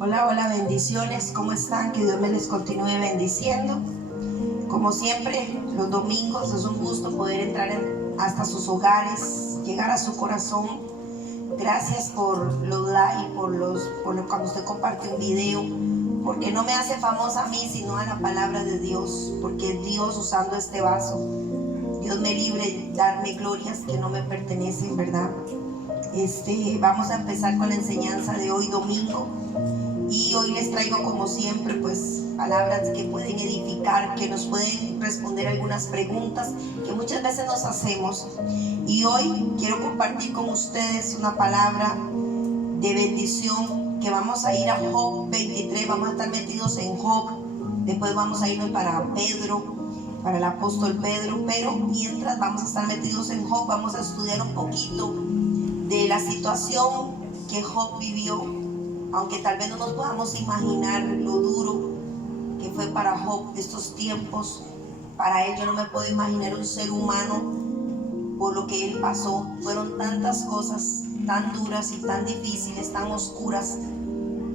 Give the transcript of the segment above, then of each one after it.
Hola, hola, bendiciones, ¿cómo están? Que Dios me les continúe bendiciendo. Como siempre, los domingos es un gusto poder entrar hasta sus hogares, llegar a su corazón. Gracias por los likes, cuando usted comparte un video, porque no me hace famosa a mí, sino a la palabra de Dios, porque es Dios usando este vaso. Dios me libre de darme glorias que no me pertenecen, ¿verdad? Vamos a empezar con la enseñanza de hoy domingo. Y hoy les traigo, como siempre, pues palabras que pueden edificar, que nos pueden responder algunas preguntas que muchas veces nos hacemos. Y hoy quiero compartir con ustedes una palabra de bendición, que vamos a ir a Job 23, vamos a estar metidos en Job, después vamos a irnos para Pedro, para el apóstol Pedro, pero mientras vamos a estar metidos en Job, vamos a estudiar un poquito de la situación que Job vivió. Aunque tal vez no nos podamos imaginar lo duro que fue para Job estos tiempos, para él yo no me puedo imaginar un ser humano por lo que él pasó. Fueron tantas cosas tan duras y tan difíciles, tan oscuras,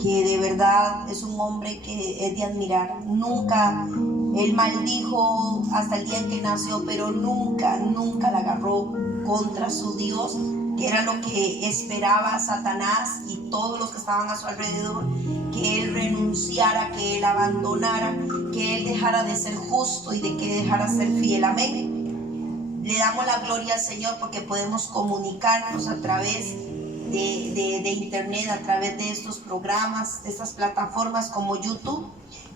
que de verdad es un hombre que es de admirar. Nunca, él maldijo hasta el día en que nació, pero nunca la agarró contra su Dios, que era lo que esperaba Satanás y todos los que estaban a su alrededor, que él renunciara, que él abandonara, que él dejara de ser justo y de que dejara ser fiel. Amén. Le damos la gloria al Señor porque podemos comunicarnos a través de internet, a través de estos programas, de estas plataformas como YouTube.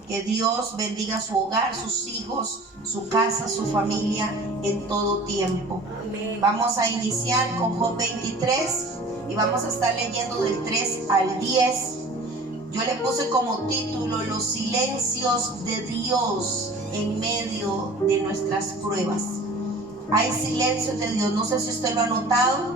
Que Dios bendiga su hogar, sus hijos, su casa, su familia en todo tiempo. Amén. Vamos a iniciar con Job 23 y vamos a estar leyendo del 3 al 10. Yo le puse como título: los silencios de Dios en medio de nuestras pruebas. Hay silencios de Dios. No sé si usted lo ha notado,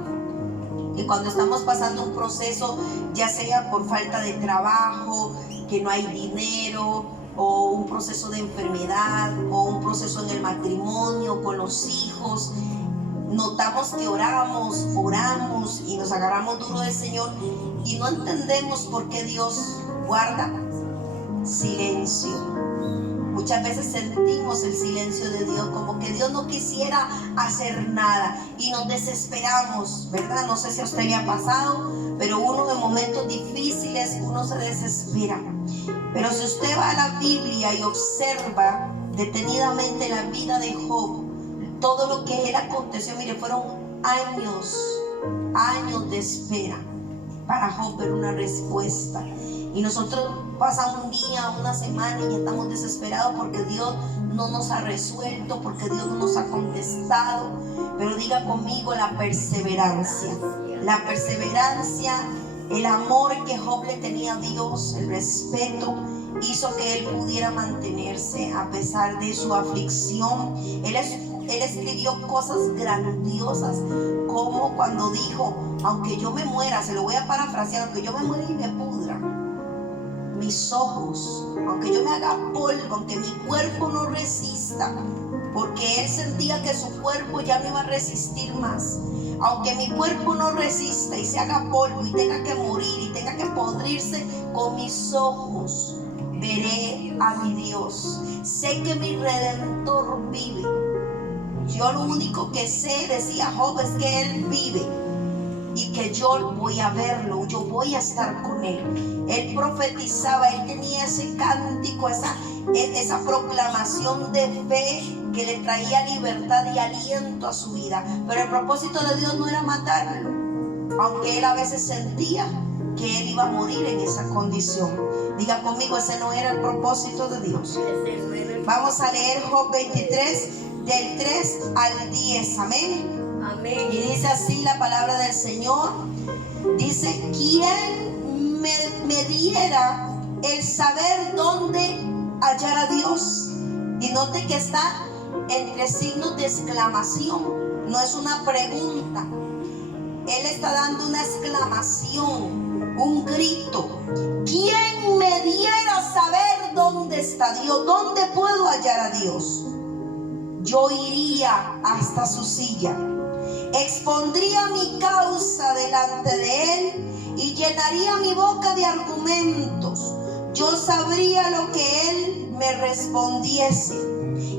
que cuando estamos pasando un proceso, ya sea por falta de trabajo, que no hay dinero, o un proceso de enfermedad, o un proceso en el matrimonio, con los hijos, notamos que oramos y nos agarramos duro del Señor y no entendemos por qué Dios guarda silencio. Muchas veces sentimos el silencio de Dios, como que Dios no quisiera hacer nada y nos desesperamos, ¿verdad? No sé si a usted le ha pasado, pero uno en momentos difíciles uno se desespera. Pero si usted va a la Biblia y observa detenidamente la vida de Job, todo lo que él aconteció, mire, fueron años de espera para Job ver una respuesta. Y nosotros pasamos un día, una semana y ya estamos desesperados porque Dios no nos ha resuelto, porque Dios no nos ha contestado. Pero diga conmigo: la perseverancia. La perseverancia, el amor que Job le tenía a Dios, el respeto, hizo que él pudiera mantenerse a pesar de su aflicción. Él escribió cosas grandiosas, como cuando dijo: aunque yo me muera, se lo voy a parafrasear, aunque yo me muera y me pudra, mis ojos, aunque yo me haga polvo, aunque mi cuerpo no resista, porque él sentía que su cuerpo ya no iba a resistir más. Aunque mi cuerpo no resista y se haga polvo y tenga que morir y tenga que podrirse, con mis ojos veré a mi Dios. Sé que mi Redentor vive. Yo lo único que sé, decía Job, es que Él vive y que yo voy a verlo, yo voy a estar con Él. Él profetizaba, él tenía ese cántico, esa proclamación de fe que le traía libertad y aliento a su vida. Pero el propósito de Dios no era matarlo, aunque él a veces sentía que él iba a morir en esa condición. Diga conmigo: ese no era el propósito de Dios. Vamos a leer Job 23 del 3 al 10. Amén. Amén. Y dice así la palabra del Señor. Dice: ¿quién me diera el saber dónde hallar a Dios? Y note que está entre signos de exclamación, no es una pregunta. Él está dando una exclamación, un grito. ¿Quién me diera saber dónde está Dios? ¿Dónde puedo hallar a Dios? Yo iría hasta su silla. expondría mi causa delante de él y llenaría mi boca de argumentos. Yo sabría lo que él me respondiese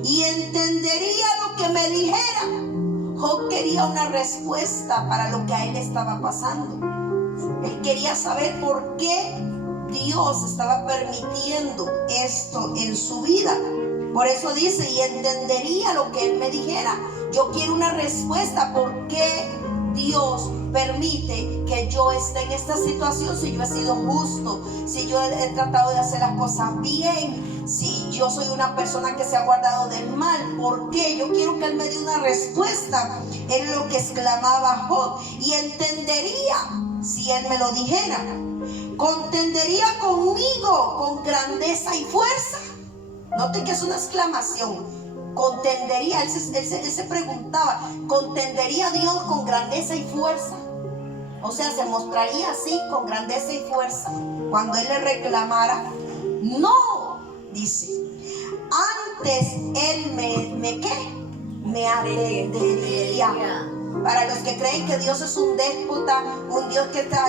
y entendería lo que me dijera. Job quería una respuesta para lo que a él estaba pasando. Él quería saber por qué Dios estaba permitiendo esto en su vida. Por eso dice, y entendería lo que él me dijera. Yo quiero una respuesta por qué Dios permite que yo esté en esta situación, si yo he sido justo, si yo he tratado de hacer las cosas bien, si yo soy una persona que se ha guardado del mal. ¿Por qué? Yo quiero que él me dé una respuesta. Es lo que exclamaba Job. Y entendería si él me lo dijera. Contendería conmigo con grandeza y fuerza. Note que es una exclamación. Contendería, él se preguntaba, ¿contendería Dios con grandeza y fuerza? O sea, se mostraría así con grandeza y fuerza cuando él le reclamara. No, dice, antes él me atendería. Para los que creen que Dios es un déspota, un Dios que está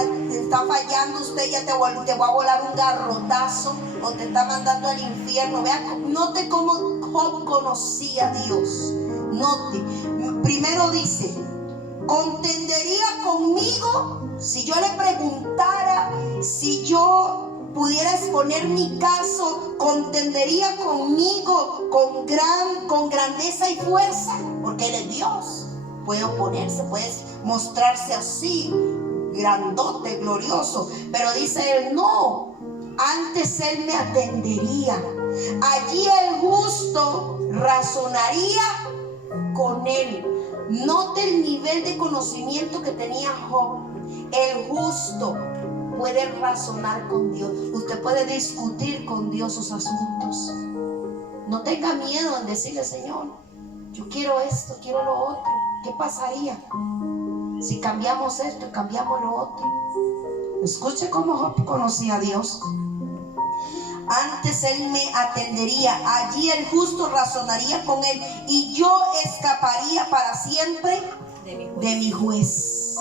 fallando, usted ya te va a volar un garrotazo o te está mandando al infierno. Vea, note cómo Job conocía a Dios. Note, primero dice, contendería conmigo. Si yo le preguntara, si yo pudiera exponer mi caso, contendería conmigo con grandeza y fuerza, porque él es Dios. Puede oponerse, puede mostrarse así, grandote, glorioso. Pero dice él, no, antes él me atendería. Allí el justo razonaría con él. Note el nivel de conocimiento que tenía Job. El justo puede razonar con Dios. Usted puede discutir con Dios sus asuntos. No tenga miedo en decirle, Señor, yo quiero esto, quiero lo otro. ¿Qué pasaría si cambiamos esto y cambiamos lo otro? Escuche cómo Job conocía a Dios. Antes él me atendería, allí el justo razonaría con él, y yo escaparía para siempre de mi juez.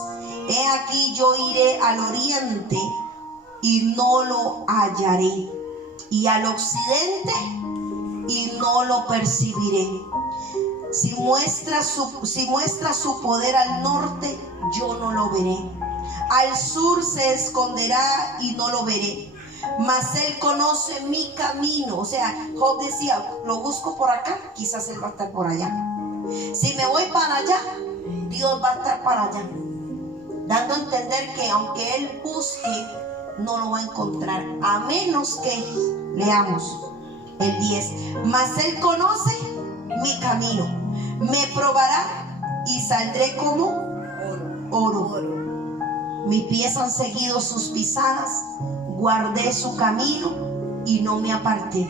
He aquí yo iré al oriente y no lo hallaré, y al occidente y no lo percibiré. Si muestra su poder al norte, yo no lo veré. Al sur se esconderá y no lo veré. Mas él conoce mi camino. O sea, Job decía, lo busco por acá, quizás él va a estar por allá. Si me voy para allá, Dios va a estar para allá. Dando a entender que aunque él busque, no lo va a encontrar. A menos que, leamos el 10. Mas él conoce mi camino. Me probará y saldré como oro. Mis pies han seguido sus pisadas. Guardé su camino y no me aparté.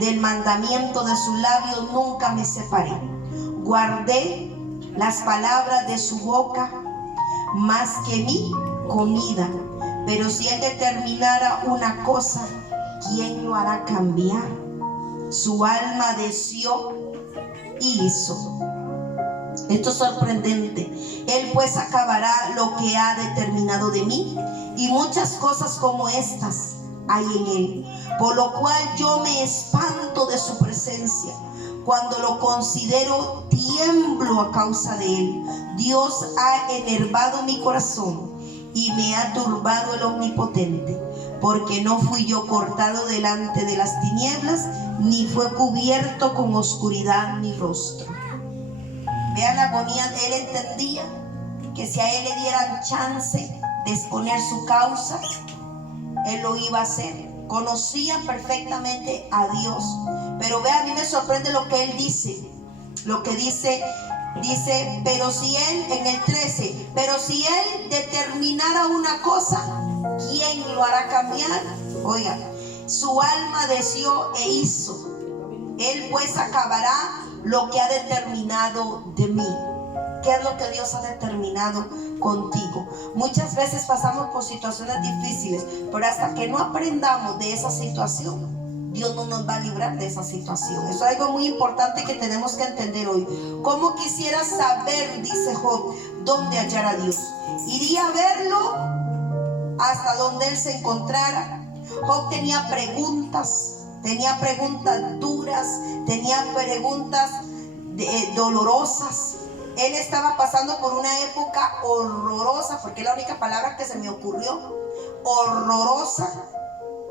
Del mandamiento de sus labios nunca me separé. Guardé las palabras de su boca más que mi comida. Pero si él determinara una cosa, ¿quién lo hará cambiar? Su alma deseó y hizo. Esto es sorprendente. Él pues acabará lo que ha determinado de mí, y muchas cosas como estas hay en él, por lo cual yo me espanto de su presencia. Cuando lo considero, tiemblo a causa de él. Dios ha enervado mi corazón y me ha turbado el Omnipotente, porque no fui yo cortado delante de las tinieblas, ni fue cubierto con oscuridad mi rostro. Vean la agonía. Él entendía que si a él le dieran chance de exponer su causa, él lo iba a hacer. Conocía perfectamente a Dios. Pero vea, a mí me sorprende lo que él dice. Lo que dice, pero si él, en el 13, pero si él determinara una cosa, ¿quién lo hará cambiar? Oiga, su alma deseó e hizo. Él pues acabará lo que ha determinado de mí. ¿Qué es lo que Dios ha determinado contigo? Muchas veces pasamos por situaciones difíciles, pero hasta que no aprendamos de esa situación, Dios no nos va a librar de esa situación. Eso es algo muy importante que tenemos que entender hoy. ¿Cómo quisiera saber, dice Job, dónde hallar a Dios. Iría a verlo hasta donde él se encontrara. Job tenía preguntas duras, tenía preguntas dolorosas. Él estaba pasando por una época horrorosa, porque es la única palabra que se me ocurrió, horrorosa,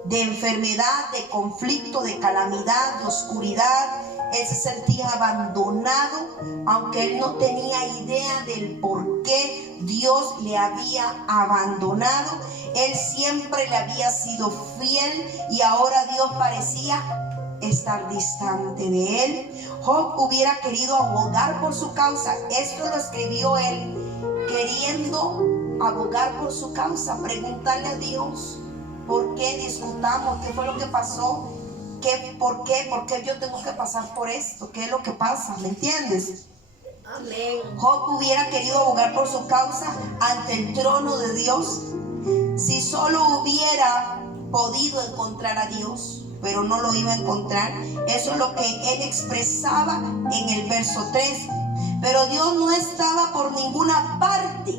de enfermedad, de conflicto, de calamidad, de oscuridad. Él se sentía abandonado, aunque él no tenía idea del por qué Dios le había abandonado. Él siempre le había sido fiel y ahora Dios parecía estar distante de él. Job hubiera querido abogar por su causa. Esto lo escribió él queriendo abogar por su causa, preguntarle a Dios: ¿por qué disfrutamos? ¿Qué fue lo que pasó? ¿Por qué yo tengo que pasar por esto? ¿Qué es lo que pasa? ¿Me entiendes? Amén. Job hubiera querido abogar por su causa ante el trono de Dios si solo hubiera podido encontrar a Dios, pero no lo iba a encontrar. Eso es lo que él expresaba en el verso 3. Pero Dios no estaba por ninguna parte.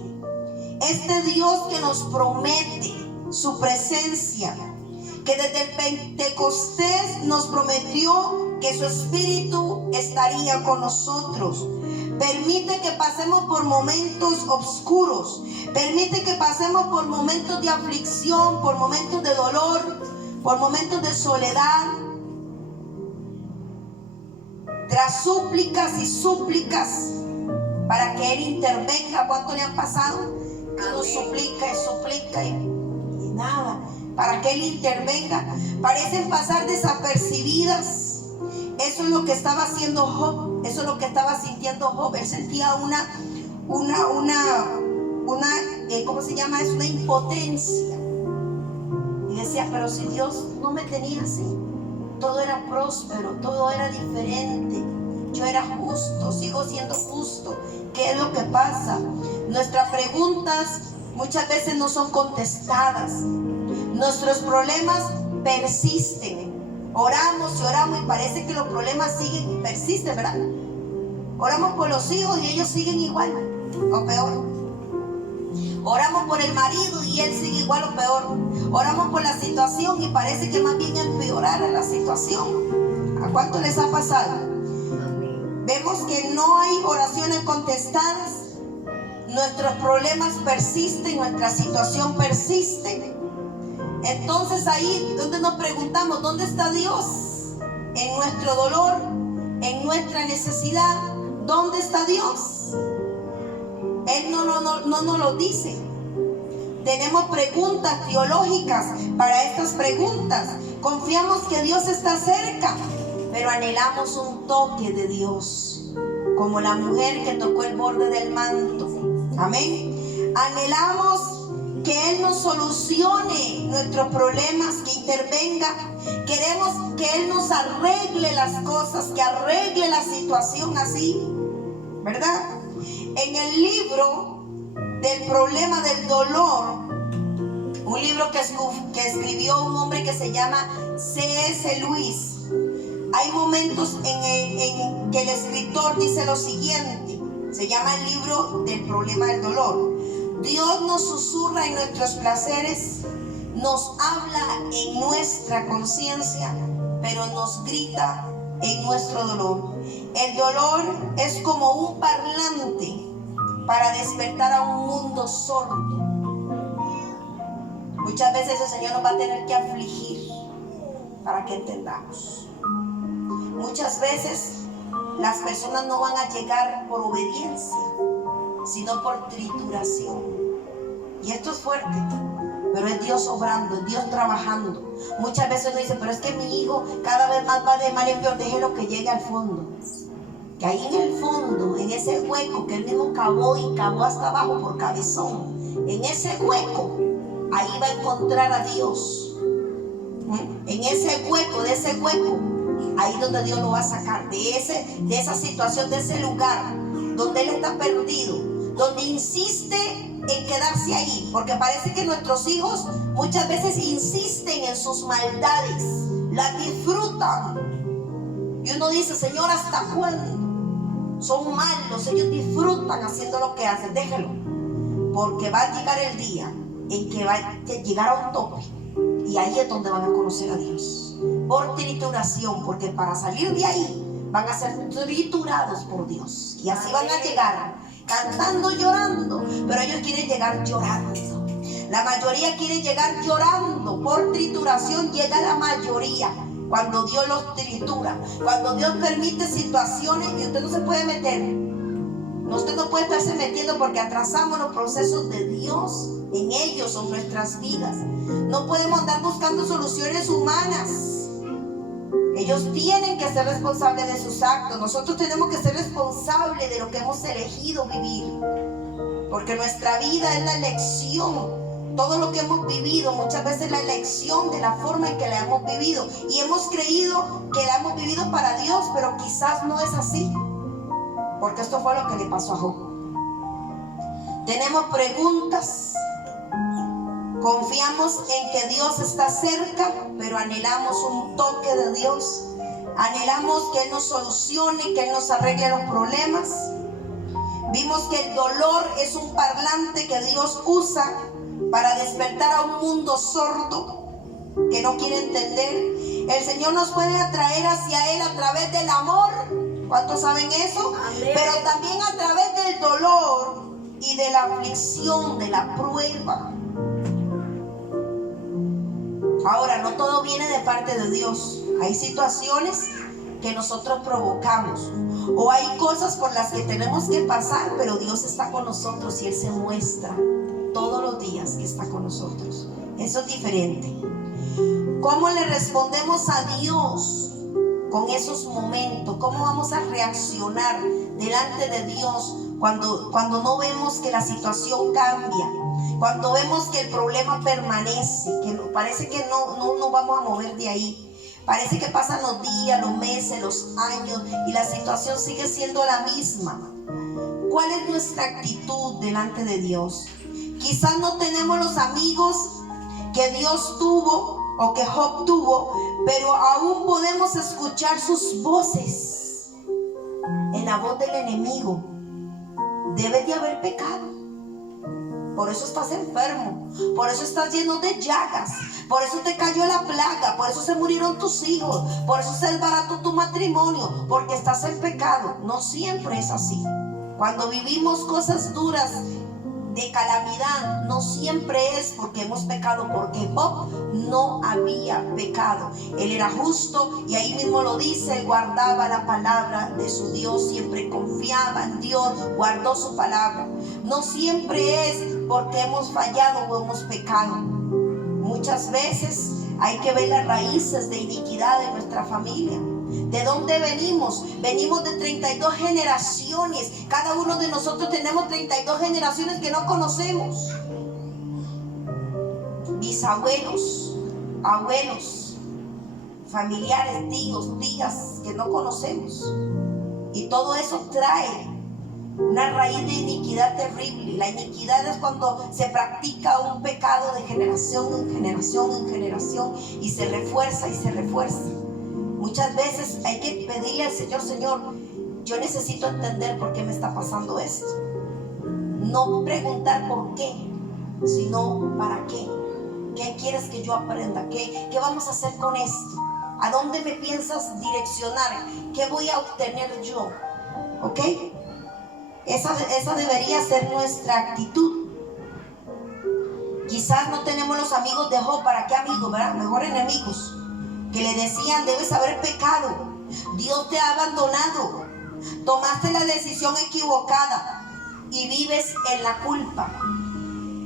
Este Dios que nos promete su presencia, que desde el Pentecostés nos prometió que su Espíritu estaría con nosotros, permite que pasemos por momentos oscuros, permite que pasemos por momentos de aflicción, por momentos de dolor, por momentos de soledad, tras súplicas y súplicas para que Él intervenga. ¿Cuánto le han pasado? Que uno suplica y suplica y nada, para que Él intervenga. Parecen pasar desapercibidas. Eso es lo que estaba haciendo Job, eso es lo que estaba sintiendo Job. Él sentía una ¿cómo se llama? Es una impotencia. Y decía: pero si Dios no me tenía así, todo era próspero, todo era diferente, yo era justo, sigo siendo justo. ¿Qué es lo que pasa? Nuestras preguntas muchas veces no son contestadas. Nuestros problemas persisten. Oramos y oramos y parece que los problemas siguen y persisten, ¿verdad? Oramos por los hijos y ellos siguen igual o peor. Oramos por el marido y él sigue igual o peor. Oramos por la situación y parece que más bien empeorara la situación. ¿A cuánto les ha pasado? Vemos que no hay oraciones contestadas. Nuestros problemas persisten, nuestra situación persiste. Entonces ahí donde nos preguntamos: ¿dónde está Dios? En nuestro dolor, en nuestra necesidad, ¿dónde está Dios? Él no nos lo dice. Tenemos preguntas teológicas para estas preguntas. Confiamos que Dios está cerca, pero anhelamos un toque de Dios, como la mujer que tocó el borde del manto. Amén. Anhelamos que Él nos solucione nuestros problemas, que intervenga. Queremos que Él nos arregle las cosas, que arregle la situación así, ¿verdad? En el libro del problema del dolor, un libro que escribió un hombre que se llama C.S. Lewis, hay momentos en que el escritor dice lo siguiente. Se llama el libro del problema del dolor. Dios nos susurra en nuestros placeres, nos habla en nuestra conciencia, pero nos grita en nuestro dolor. El dolor es como un parlante para despertar a un mundo sordo. Muchas veces el Señor nos va a tener que afligir para que entendamos. Muchas veces las personas no van a llegar por obediencia, sino por trituración. Y esto es fuerte, pero es Dios obrando, es Dios trabajando. Muchas veces uno dice: pero es que mi hijo cada vez más va de mal en peor. Déjelo que llegue al fondo, que ahí en el fondo, en ese hueco que él mismo cavó y cavó hasta abajo por cabezón, en ese hueco, ahí va a encontrar a Dios. En ese hueco, de ese hueco, ahí donde Dios lo va a sacar, de esa situación, de ese lugar donde él está perdido, donde insiste en quedarse ahí, porque parece que nuestros hijos muchas veces insisten en sus maldades, las disfrutan, y uno dice: Señor, ¿hasta cuándo? son malos, ellos disfrutan haciendo lo que hacen. Déjalo, porque va a llegar el día en que va a llegar a un tope, y ahí es donde van a conocer a Dios, por trituración, porque para salir de ahí van a ser triturados por Dios, y así van a llegar cantando, llorando, pero ellos quieren llegar llorando. La mayoría quiere llegar llorando. Por trituración llega la mayoría. Cuando Dios los tritura, cuando Dios permite situaciones y usted no se puede meter, usted no puede estarse metiendo, porque atrasamos los procesos de Dios en ellos, en nuestras vidas. No podemos andar buscando soluciones humanas. Ellos tienen que ser responsables de sus actos. Nosotros tenemos que ser responsables de lo que hemos elegido vivir, porque nuestra vida es la elección. Todo lo que hemos vivido, muchas veces la elección de la forma en que la hemos vivido, y hemos creído que la hemos vivido para Dios, pero quizás no es así, porque esto fue lo que le pasó a Job. Tenemos preguntas, confiamos en que Dios está cerca, pero anhelamos un toque de Dios, anhelamos que Él nos solucione, que Él nos arregle los problemas. Vimos que el dolor es un parlante que Dios usa para despertar a un mundo sordo que no quiere entender. El Señor nos puede atraer hacia Él a través del amor. ¿Cuántos saben eso? Amén. Pero también a través del dolor y de la aflicción, de la prueba. Ahora, no todo viene de parte de Dios. Hay situaciones que nosotros provocamos, o hay cosas por las que tenemos que pasar, pero Dios está con nosotros y Él se muestra todos los días que está con nosotros. Eso es diferente. ¿Cómo le respondemos a Dios con esos momentos? ¿Cómo vamos a reaccionar delante de Dios cuando no vemos que la situación cambia? Cuando vemos que el problema permanece, que parece que no vamos a mover de ahí. Parece que pasan los días, los meses, los años, y la situación sigue siendo la misma. ¿Cuál es nuestra actitud delante de Dios? Quizás no tenemos los amigos que Dios tuvo o que Job tuvo, pero aún podemos escuchar sus voces en la voz del enemigo. Debes de haber pecado. Por eso estás enfermo, por eso estás lleno de llagas, por eso te cayó la plaga, por eso se murieron tus hijos, por eso se desbarató tu matrimonio, porque estás en pecado. No siempre es así. Cuando vivimos cosas duras de calamidad, no siempre es porque hemos pecado, porque Job no había pecado. Él era justo, y ahí mismo lo dice, él guardaba la palabra de su Dios, siempre confiaba en Dios, guardó su palabra. No siempre es porque hemos fallado o hemos pecado. Muchas veces hay que ver las raíces de iniquidad de nuestra familia. ¿De dónde venimos? Venimos de 32 generaciones. Cada uno de nosotros tenemos 32 generaciones que no conocemos. Bisabuelos, abuelos, familiares, tíos, tías que no conocemos. Y todo eso trae una raíz de iniquidad terrible. La iniquidad es cuando se practica un pecado de generación en generación en generación, y se refuerza y se refuerza. Muchas veces hay que pedirle al Señor: Señor, yo necesito entender por qué me está pasando esto. No preguntar por qué, sino para qué. ¿Qué quieres que yo aprenda? ¿Qué vamos a hacer con esto? ¿A dónde me piensas direccionar? ¿Qué voy a obtener yo? ¿Ok? Esa debería ser nuestra actitud. Quizás no tenemos los amigos de Job. ¿Para qué amigos, verdad? Mejor enemigos, que le decían: debes haber pecado, Dios te ha abandonado, tomaste la decisión equivocada y vives en la culpa.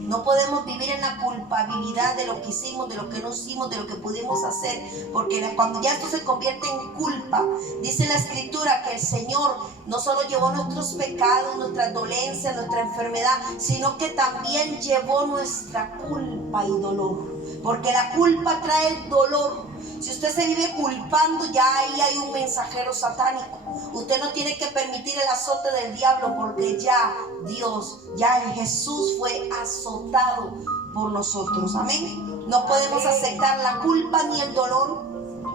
No podemos vivir en la culpabilidad de lo que hicimos, de lo que no hicimos, de lo que pudimos hacer, porque cuando ya esto se convierte en culpa, dice la Escritura que el Señor no solo llevó nuestros pecados, nuestras dolencias, nuestra enfermedad, sino que también llevó nuestra culpa y dolor, porque la culpa trae el dolor. Si usted se vive culpando, ya ahí hay un mensajero satánico. Usted no tiene que permitir el azote del diablo, porque ya Dios, ya Jesús fue azotado por nosotros. Amén. No podemos aceptar la culpa ni el dolor.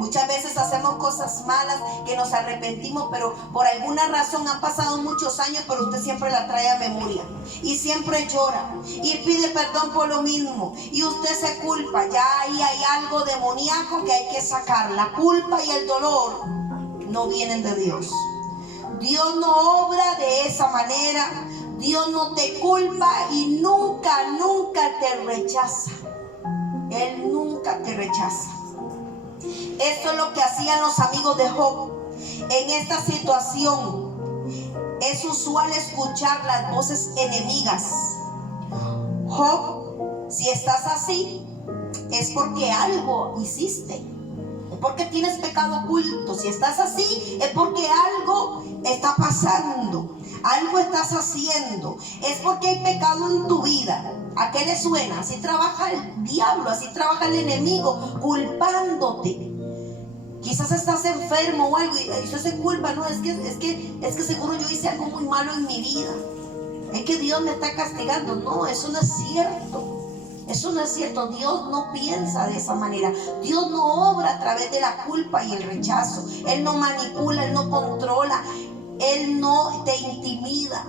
Muchas veces hacemos cosas malas que nos arrepentimos, pero por alguna razón han pasado muchos años, pero usted siempre la trae a memoria y siempre llora y pide perdón por lo mismo y usted se culpa. Ya ahí hay algo demoníaco que hay que sacar. La culpa y el dolor no vienen de Dios. Dios no obra de esa manera. Dios no te culpa y nunca te rechaza. Él nunca te rechaza. Esto es lo que hacían los amigos de Job. En esta situación es usual escuchar las voces enemigas. Job, si estás así, es porque algo hiciste. Es porque tienes pecado oculto. Si estás así, es porque algo está pasando. Algo estás haciendo. Es porque hay pecado en tu vida. ¿A qué le suena? Así trabaja el diablo, así trabaja el enemigo, culpándote. Quizás estás enfermo o algo y usted se culpa. No, es que seguro yo hice algo muy malo en mi vida. Es que Dios me está castigando. No, eso no es cierto. Eso no es cierto. Dios no piensa de esa manera. Dios no obra a través de la culpa y el rechazo. Él no manipula, Él no controla, Él no te intimida.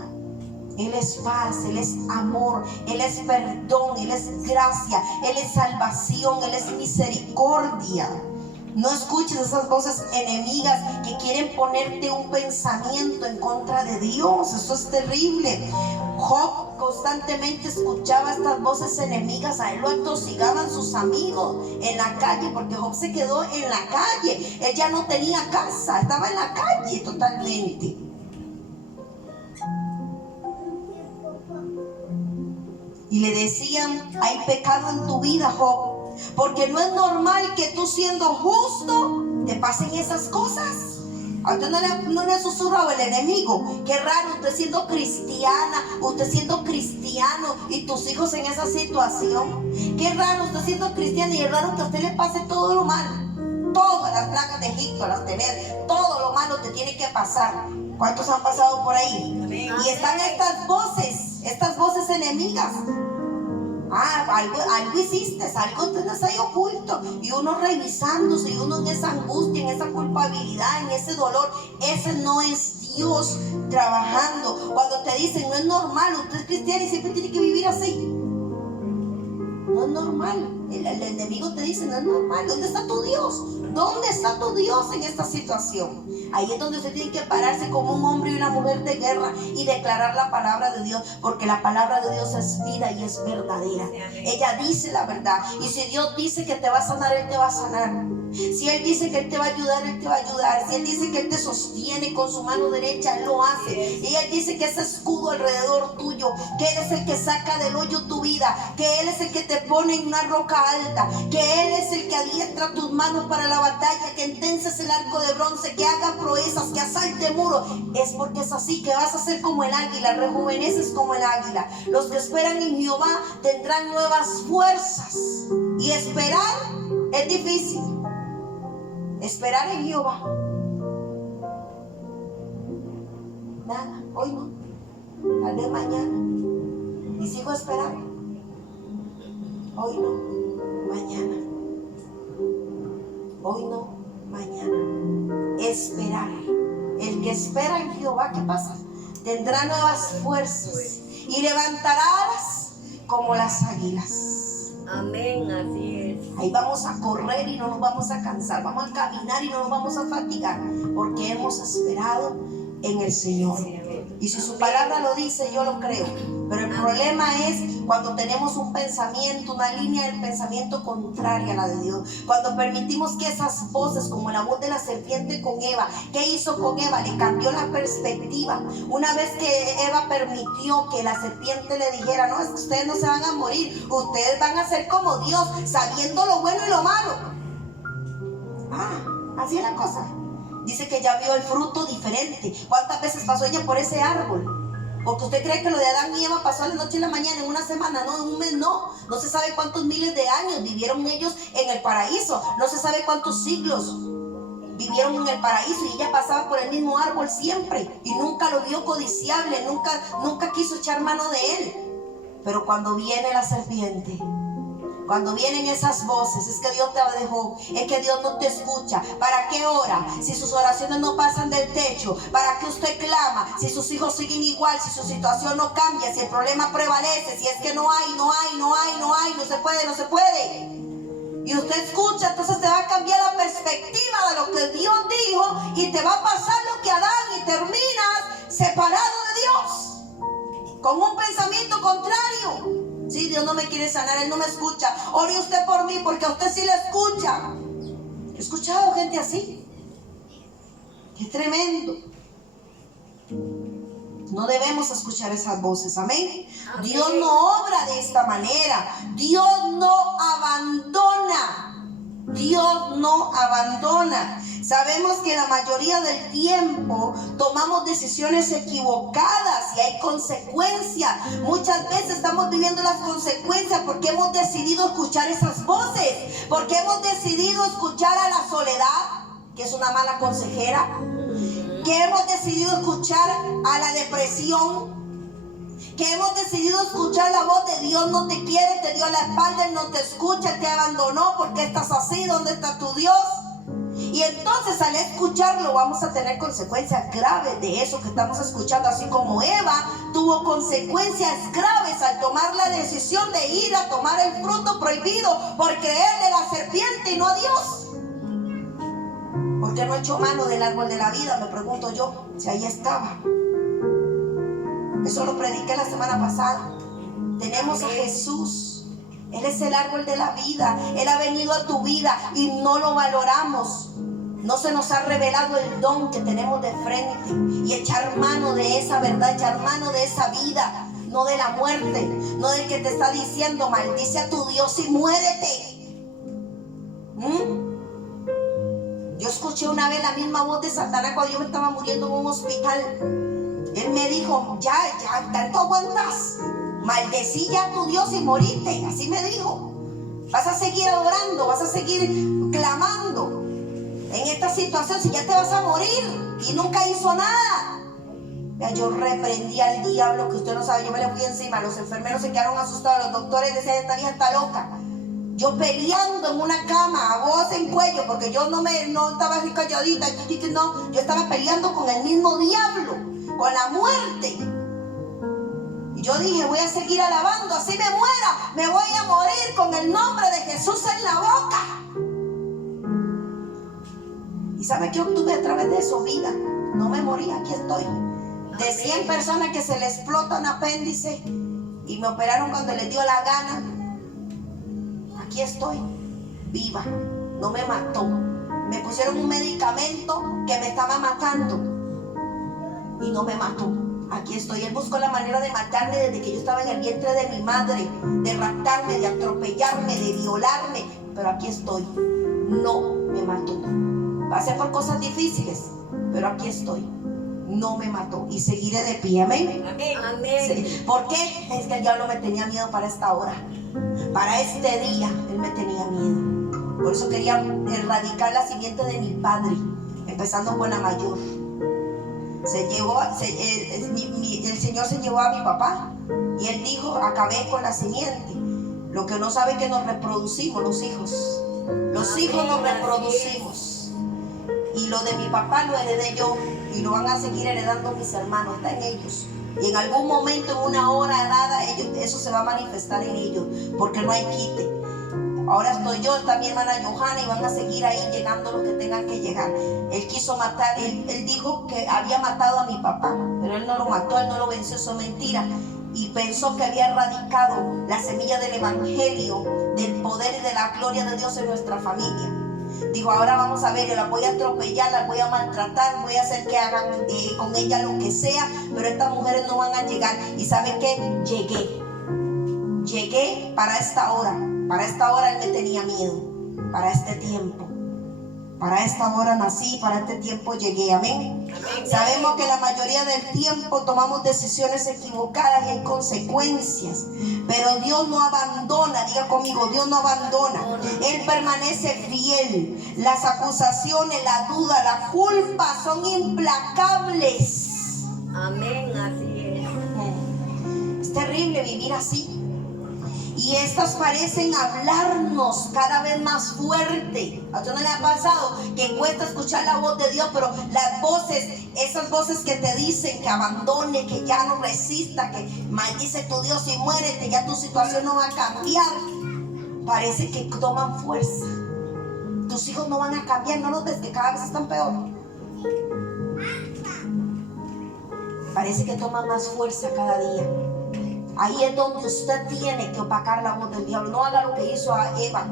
Él es paz, Él es amor, Él es perdón, Él es gracia, Él es salvación, Él es misericordia. No escuches esas voces enemigas que quieren ponerte un pensamiento en contra de Dios. Eso es terrible. Job constantemente escuchaba estas voces enemigas. A él lo atosigaban sus amigos en la calle, porque Job se quedó en la calle. Él ya no tenía casa, estaba en la calle totalmente. Y le decían: hay pecado en tu vida, Job, porque no es normal que tú, siendo justo, te pasen esas cosas. A usted no le ha susurrado el enemigo: qué raro, usted siendo cristiana, usted siendo cristiano y tus hijos en esa situación. Qué raro, usted siendo cristiana y es raro que a usted le pase todo lo malo. Todas las plagas de Egipto las tener, todo lo malo te tiene que pasar. ¿Cuántos han pasado por ahí? Amén. Y están estas voces enemigas. Algo hiciste, algo tenés ahí oculto, y uno revisándose, y uno en esa angustia, en esa culpabilidad, en ese dolor. Ese no es Dios trabajando. Cuando te dicen: no es normal, usted es cristiano y siempre tiene que vivir así. No es normal. El enemigo te dice: no es normal. ¿Dónde está tu Dios? ¿Dónde está tu Dios en esta situación? Ahí es donde usted tiene que pararse como un hombre y una mujer de guerra y declarar la palabra de Dios, porque la palabra de Dios es vida y es verdadera. Ella dice la verdad, y si Dios dice que te va a sanar, Él te va a sanar. Si Él dice que Él te va a ayudar, Él te va a ayudar. Si Él dice que Él te sostiene con su mano derecha, Él lo hace. Y Él dice que ese escudo alrededor tuyo, que Él es el que saca del hoyo tu vida, que Él es el que te pone en una roca alta, que Él es el que adiestra tus manos para la batalla, que entences el arco de bronce, que haga proezas, que asalte muros. Es porque es así, que vas a ser como el águila, rejuveneces como el águila. Los que esperan en Jehová tendrán nuevas fuerzas. Y esperar es difícil. Esperar en Jehová. Nada, hoy no, tal vez mañana. Y sigo esperando. Hoy no, mañana. Hoy no, mañana. Esperar. El que espera en Jehová, ¿qué pasa? Tendrá nuevas fuerzas y levantará alas como las águilas. Amén, así es. Ahí vamos a correr y no nos vamos a cansar. Vamos a caminar y no nos vamos a fatigar, porque hemos esperado en el Señor. Y si su palabra lo dice, yo lo creo. Pero el problema es cuando tenemos un pensamiento, una línea del pensamiento contraria a la de Dios. Cuando permitimos que esas voces, como la voz de la serpiente con Eva, ¿qué hizo con Eva? Le cambió la perspectiva. Una vez que Eva permitió que la serpiente le dijera: no, es que ustedes no se van a morir, ustedes van a ser como Dios, sabiendo lo bueno y lo malo. Así es la cosa. Dice que ya vio el fruto diferente. ¿Cuántas veces pasó ella por ese árbol? Porque usted cree que lo de Adán y Eva pasó a la noche y la mañana, en una semana, no, en un mes, no. No se sabe cuántos miles de años vivieron ellos en el paraíso. No se sabe cuántos siglos vivieron en el paraíso, y ella pasaba por el mismo árbol siempre y nunca lo vio codiciable, nunca quiso echar mano de él. Pero cuando viene la serpiente, Cuando vienen esas voces, es que Dios te dejó, es que Dios no te escucha. ¿Para qué ora? Si sus oraciones no pasan del techo. ¿Para qué usted clama? Si sus hijos siguen igual, si su situación no cambia, si el problema prevalece, si es que no se puede. Y usted escucha, entonces te va a cambiar la perspectiva de lo que Dios dijo y te va a pasar lo que Adán y terminas separado de Dios, con un pensamiento contrario. Sí, Dios no me quiere sanar, Él no me escucha. Ore usted por mí porque a usted sí le escucha. He escuchado gente así. Es tremendo. No debemos escuchar esas voces, amén. Dios no obra de esta manera. Dios no abandona. Dios no abandona. Sabemos que la mayoría del tiempo tomamos decisiones equivocadas y hay consecuencias. Muchas veces estamos viviendo las consecuencias porque hemos decidido escuchar esas voces, porque hemos decidido escuchar a la soledad, que es una mala consejera, que hemos decidido escuchar a la depresión, que hemos decidido escuchar la voz de Dios no te quiere, te dio la espalda, Él no te escucha, Él te abandonó. ¿Por qué estás así? ¿Dónde está tu Dios? Y entonces al escucharlo vamos a tener consecuencias graves de eso que estamos escuchando, así como Eva tuvo consecuencias graves al tomar la decisión de ir a tomar el fruto prohibido por creerle a la serpiente y no a Dios. ¿Por qué no echó mano del árbol de la vida? Me pregunto yo, si ahí estaba. Eso lo prediqué la semana pasada. Tenemos a Jesús. Él es el árbol de la vida. Él ha venido a tu vida y no lo valoramos. No se nos ha revelado el don que tenemos de frente. Y echar mano de esa verdad, echar mano de esa vida. No de la muerte, no del que te está diciendo maldice a tu Dios y muérete. Yo escuché una vez la misma voz de Satanás cuando yo me estaba muriendo en un hospital. Él me dijo, ya, tanto aguantas. Maldecí ya a tu Dios y moriste. Así me dijo. Vas a seguir adorando, vas a seguir clamando en esta situación si ya te vas a morir. Y nunca hizo nada. Ya, yo reprendí al diablo, que usted no sabe, yo me le fui encima. Los enfermeros se quedaron asustados, los doctores decían, esta vieja está loca. Yo peleando en una cama, a voz en cuello, porque yo no estaba así calladita, no, yo estaba peleando con el mismo diablo, con la muerte. Y yo dije, voy a seguir alabando, así me muera, me voy a morir con el nombre de Jesús en la boca. ¿Y sabe qué obtuve a través de eso? Vida. No me morí, aquí estoy. De 100 personas que se les explota un apéndice y me operaron cuando les dio la gana, aquí estoy, viva. No me mató. Me pusieron un medicamento que me estaba matando y no me mató. Aquí estoy. Él buscó la manera de matarme desde que yo estaba en el vientre de mi madre, de raptarme, de atropellarme, de violarme, pero aquí estoy. No me mató. Pasé por cosas difíciles, pero aquí estoy. No me mató y seguiré de pie. Amén. Amén. Sí. ¿Por qué? Es que el diablo me tenía miedo para esta hora. Para este día, él me tenía miedo. Por eso quería erradicar la simiente de mi padre, empezando con la mayor. El Señor se llevó a mi papá y él dijo, acabé con la simiente. Lo que no sabe es que nos reproducimos los hijos. Los hijos nos reproducimos. Y lo de mi papá lo heredé yo y lo van a seguir heredando mis hermanos, está en ellos. Y en algún momento, en una hora dada, eso se va a manifestar en ellos, porque no hay quite. Ahora estoy yo, está mi hermana Johanna y van a seguir ahí llegando los que tengan que llegar. Él quiso matar, él dijo que había matado a mi papá, pero él no lo mató, él no lo venció, eso es mentira. Y pensó que había erradicado la semilla del evangelio, del poder y de la gloria de Dios en nuestra familia. Dijo, ahora vamos a ver, yo la voy a atropellar, la voy a maltratar, voy a hacer que hagan con ella lo que sea, pero estas mujeres no van a llegar. ¿Y saben qué? Llegué para esta hora. Para esta hora él me tenía miedo. Para este tiempo. Para esta hora nací, para este tiempo llegué. Amén. Sabemos que la mayoría del tiempo tomamos decisiones equivocadas y hay consecuencias. Pero Dios no abandona, diga conmigo, Dios no abandona. Él permanece fiel. Las acusaciones, la duda, la culpa son implacables. Amén, así es. Es terrible vivir así. y estas parecen hablarnos cada vez más fuerte. ¿A usted no le ha pasado que cuesta escuchar la voz de Dios, pero las voces, esas voces que te dicen que abandone, que ya no resista, que maldice tu Dios y muérete, ya tu situación no va a cambiar, parece que toman fuerza? Tus hijos no van a cambiar, ¿no los ves que cada vez están peor? Parece que toman más fuerza cada día. Ahí es donde usted tiene que opacar la voz del diablo. No haga lo que hizo a Eva,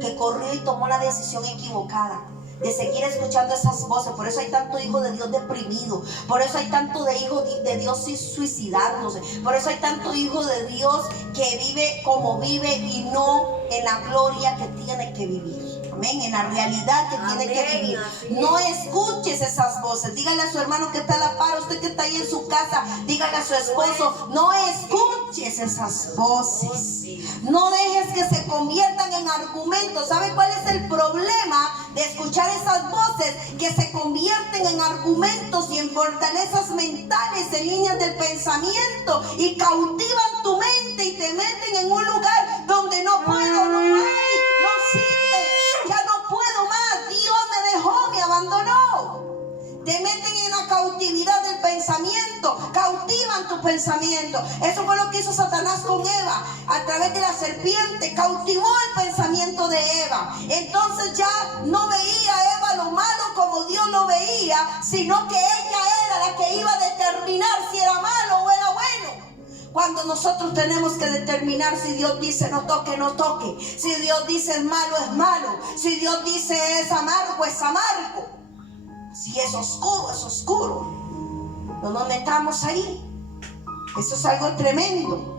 que corrió y tomó la decisión equivocada de seguir escuchando esas voces. Por eso hay tanto hijo de Dios deprimido. Por eso hay tanto de hijo de Dios suicidándose. Por eso hay tanto hijo de Dios que vive como vive y no en la gloria que tiene que vivir. Amén, en la realidad que tiene que vivir. No escuches esas voces. Dígale a su hermano que está a la par, usted que está ahí en su casa, dígale a su esposo, no escuches esas voces. No dejes que se conviertan en argumentos. ¿Sabe cuál es el problema de escuchar esas voces? Que se convierten en argumentos y en fortalezas mentales, en líneas del pensamiento, y cautivan tu mente y te meten en un lugar donde no puedo, no hay, no sirve, ya no puedo más, Dios me dejó, me abandonó. Te meten en la cautividad del pensamiento, cautivan tu pensamiento. Eso fue lo que hizo Satanás con Eva. A través de la serpiente cautivó el pensamiento de Eva. Entonces ya no veía Eva lo malo como Dios lo veía, sino que ella era la que iba a determinar si era malo o era bueno. Cuando nosotros tenemos que determinar si Dios dice no toque, no toque. Si Dios dice es malo, es malo. Si Dios dice es amargo, es amargo. Si es oscuro, es oscuro. No nos metamos ahí. Eso es algo tremendo.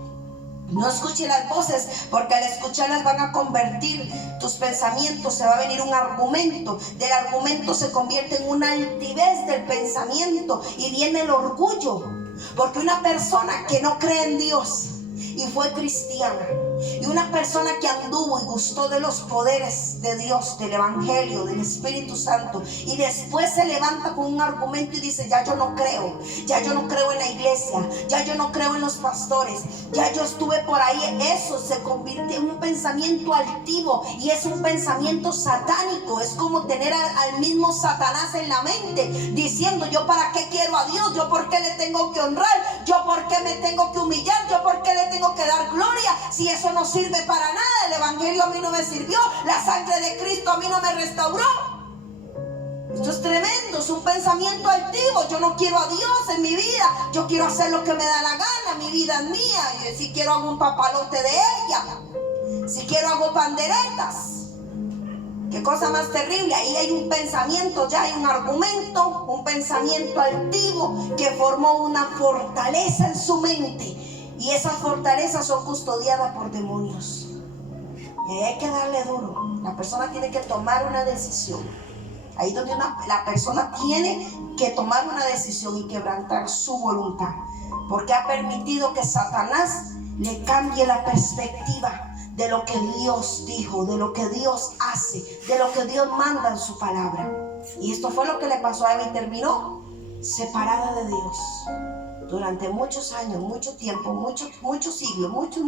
No escuche las voces, porque al escucharlas van a convertir tus pensamientos. Se va a venir un argumento. Del argumento se convierte en una altivez del pensamiento y viene el orgullo. Porque una persona que no cree en Dios y fue cristiana, y una persona que anduvo y gustó de los poderes de Dios, del Evangelio, del Espíritu Santo, y después se levanta con un argumento y dice: ya yo no creo en la iglesia, ya yo no creo en los pastores, ya yo estuve por ahí. Eso se convierte en un pensamiento altivo y es un pensamiento satánico. Es como tener al mismo Satanás en la mente, diciendo: yo para qué quiero a Dios, yo por qué le tengo que honrar, yo por qué me tengo que humillar, yo por qué le tengo que dar gloria, si eso no sirve para nada. El evangelio a mí no me sirvió, la sangre de Cristo a mí no me restauró. Esto es tremendo, es un pensamiento altivo. Yo no quiero a Dios en mi vida, yo quiero hacer lo que me da la gana, mi vida es mía. Y si quiero hago un papalote de ella, si quiero hago panderetas. Qué cosa más terrible. Ahí hay un pensamiento, ya hay un argumento, un pensamiento altivo que formó una fortaleza en su mente. Y esas fortalezas son custodiadas por demonios. Y ahí hay que darle duro. La persona tiene que tomar una decisión. Ahí donde la persona tiene que tomar una decisión y quebrantar su voluntad. Porque ha permitido que Satanás le cambie la perspectiva de lo que Dios dijo, de lo que Dios hace, de lo que Dios manda en su palabra. Y esto fue lo que le pasó a Eva y terminó separada de Dios. Durante muchos años, mucho tiempo, muchos siglos, muchos,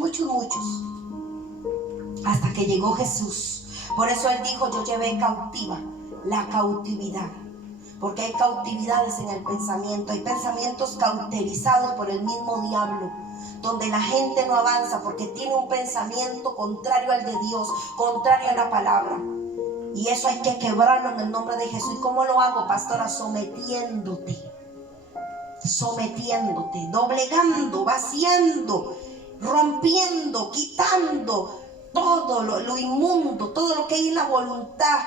hasta que llegó Jesús. Por eso Él dijo: yo llevé cautiva la cautividad. Porque hay cautividades en el pensamiento, hay pensamientos cauterizados por el mismo diablo, donde la gente no avanza porque tiene un pensamiento contrario al de Dios, contrario a la palabra. Y eso hay que quebrarlo en el nombre de Jesús. ¿Y cómo lo hago, pastora? Sometiéndote, doblegando, vaciando, rompiendo, quitando todo lo inmundo, todo lo que hay en la voluntad.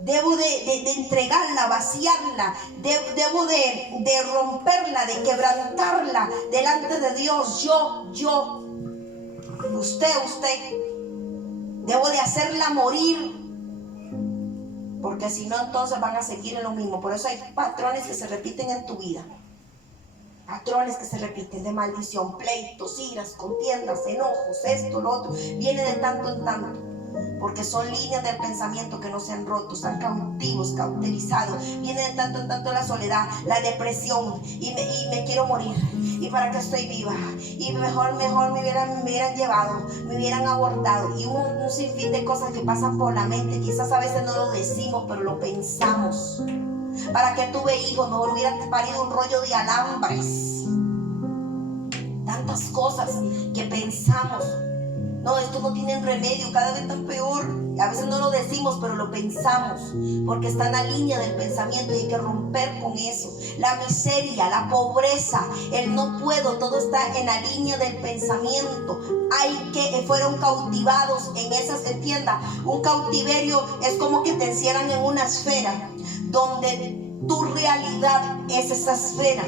Debo de entregarla, vaciarla, debo de romperla, de quebrantarla delante de Dios. Yo, usted, debo de hacerla morir, porque si no, entonces van a seguir en lo mismo. Por eso hay patrones que se repiten en tu vida. Patrones que se repiten de maldición, pleitos, iras, contiendas, enojos, esto, lo otro. Viene de tanto en tanto, porque son líneas del pensamiento que no se han roto, están cautivos, cauterizados. Viene de tanto en tanto la soledad, la depresión, y me quiero morir. ¿Y para qué estoy viva? Y mejor me hubieran llevado, me hubieran abortado. Y un sinfín de cosas que pasan por la mente. Quizás a veces no lo decimos, pero lo pensamos. ¿Para qué tuve hijos? Mejor hubiera parido un rollo de alambres. Tantas cosas que pensamos. No, esto no tiene remedio, cada vez tan peor. A veces no lo decimos, pero lo pensamos, porque está en la línea del pensamiento y hay que romper con eso. La miseria, la pobreza, el no puedo, todo está en la línea del pensamiento. Fueron cautivados en esas, entienda, un cautiverio es como que te encierran en una esfera donde tu realidad es esa esfera,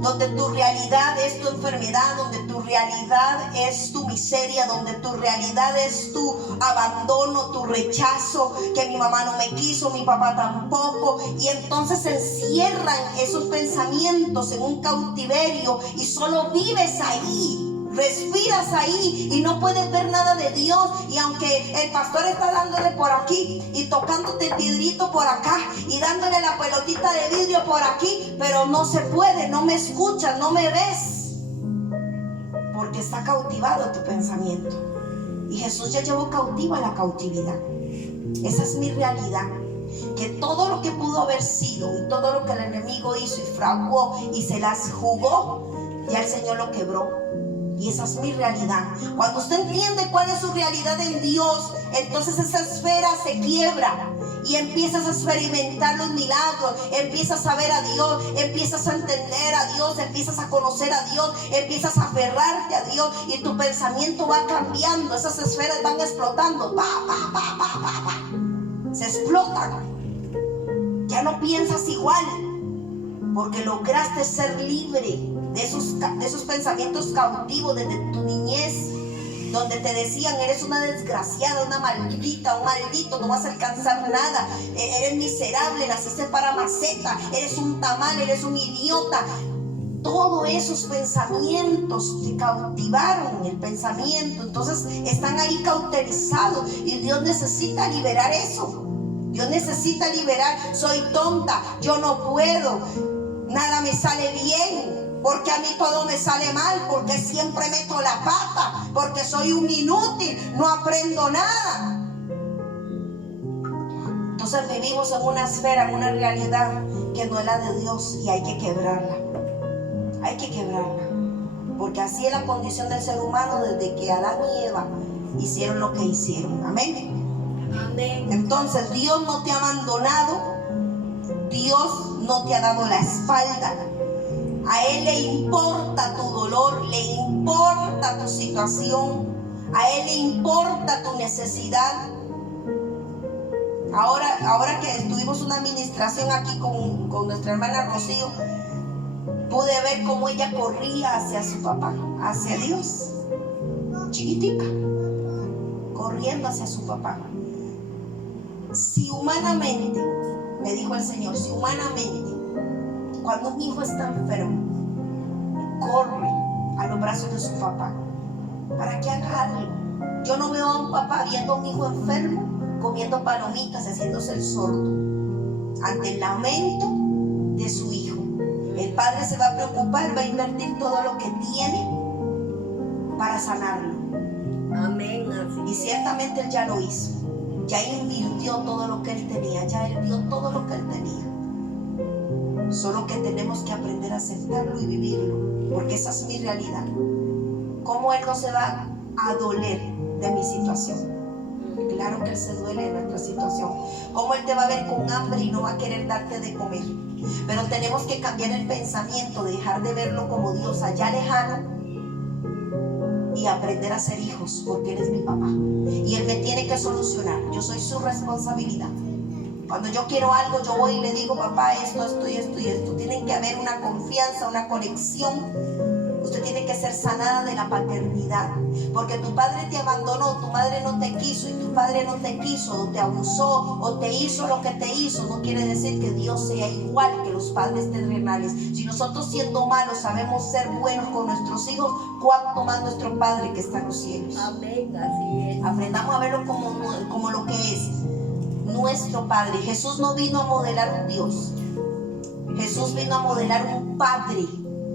donde tu realidad es tu enfermedad, donde tu realidad es tu miseria, donde tu realidad es tu abandono, tu rechazo, que mi mamá no me quiso, mi papá tampoco, y entonces se encierran esos pensamientos en un cautiverio y solo vives ahí. Respiras ahí y no puedes ver nada de Dios. Y aunque el pastor está dándole por aquí y tocándote el vidrito por acá y dándole la pelotita de vidrio por aquí, pero no se puede, no me escuchas, no me ves, porque está cautivado tu pensamiento. Y Jesús ya llevó cautiva la cautividad. Esa es mi realidad. Que todo lo que pudo haber sido y todo lo que el enemigo hizo y fraguó y se las jugó, ya el Señor lo quebró. Y esa es mi realidad. Cuando usted entiende cuál es su realidad en Dios, entonces esa esfera se quiebra y empiezas a experimentar los milagros, empiezas a ver a Dios, empiezas a entender a Dios, empiezas a conocer a Dios, empiezas a aferrarte a Dios y tu pensamiento va cambiando. Esas esferas van explotando, se explotan. Ya no piensas igual, porque lograste ser libre de esos pensamientos cautivos desde tu niñez, donde te decían: eres una desgraciada, una maldita, un maldito, no vas a alcanzar nada, eres miserable, naciste para maceta, eres un tamal, eres un idiota. Todos esos pensamientos te cautivaron el pensamiento, entonces están ahí cauterizados y Dios necesita liberar eso. Dios necesita liberar: soy tonta, yo no puedo, nada me sale bien, porque a mí todo me sale mal, porque siempre meto la pata, porque soy un inútil, no aprendo nada. Entonces vivimos en una esfera, en una realidad que no es la de Dios y hay que quebrarla. Hay que quebrarla, porque así es la condición del ser humano desde que Adán y Eva hicieron lo que hicieron. Amén. Amén. Entonces Dios no te ha abandonado, Dios no te ha dado la espalda. A Él le importa tu dolor, le importa tu situación, a Él le importa tu necesidad. Ahora que tuvimos una administración aquí con nuestra hermana Rocío, pude ver cómo ella corría hacia su papá, hacia Dios, chiquitica, corriendo hacia su papá. Si humanamente, me dijo el Señor, si humanamente, cuando un hijo está enfermo, corre a los brazos de su papá para que haga algo. Yo no veo a un papá viendo a un hijo enfermo comiendo palomitas, haciéndose el sordo ante el lamento de su hijo. El padre se va a preocupar, va a invertir todo lo que tiene para sanarlo. Amén. Así. Y ciertamente él ya lo hizo. Ya invirtió todo lo que él tenía, ya él dio todo lo que él tenía. Solo que tenemos que aprender a aceptarlo y vivirlo, porque esa es mi realidad. ¿Cómo él no se va a doler de mi situación? Claro que él se duele de nuestra situación. ¿Cómo él te va a ver con hambre y no va a querer darte de comer? Pero tenemos que cambiar el pensamiento, dejar de verlo como Dios allá lejano y aprender a ser hijos, porque Él es mi papá y Él me tiene que solucionar. Yo soy su responsabilidad. Cuando yo quiero algo, yo voy y le digo: papá, esto y esto y esto. Tiene que haber una confianza, una conexión. Usted tiene que ser sanada de la paternidad, porque tu padre te abandonó, tu madre no te quiso y tu padre no te quiso, o te abusó o te hizo lo que te hizo. No quiere decir que Dios sea igual que los padres terrenales. Si nosotros, siendo malos, sabemos ser buenos con nuestros hijos, ¿cuánto más nuestro Padre que está en los cielos? Amén. Así es. Aprendamos a verlo como lo que es nuestro Padre. Jesús no vino a modelar un Dios, Jesús vino a modelar un Padre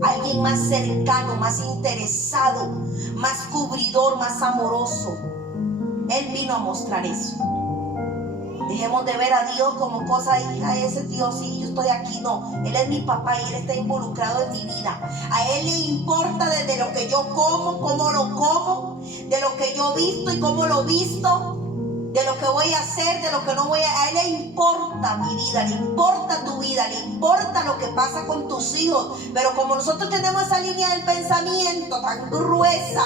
alguien más cercano, más interesado, más cubridor, más amoroso. Él vino a mostrar eso. Dejemos de ver a Dios como cosa, hija, ese Dios, sí, yo estoy aquí. No, Él es mi papá y Él está involucrado en mi vida. A Él le importa desde lo que yo como, cómo lo como, de lo que yo visto y cómo lo visto, de lo que voy a hacer, de lo que no voy a... Él le importa mi vida, le importa tu vida, le importa lo que pasa con tus hijos. Pero como nosotros tenemos esa línea del pensamiento tan gruesa,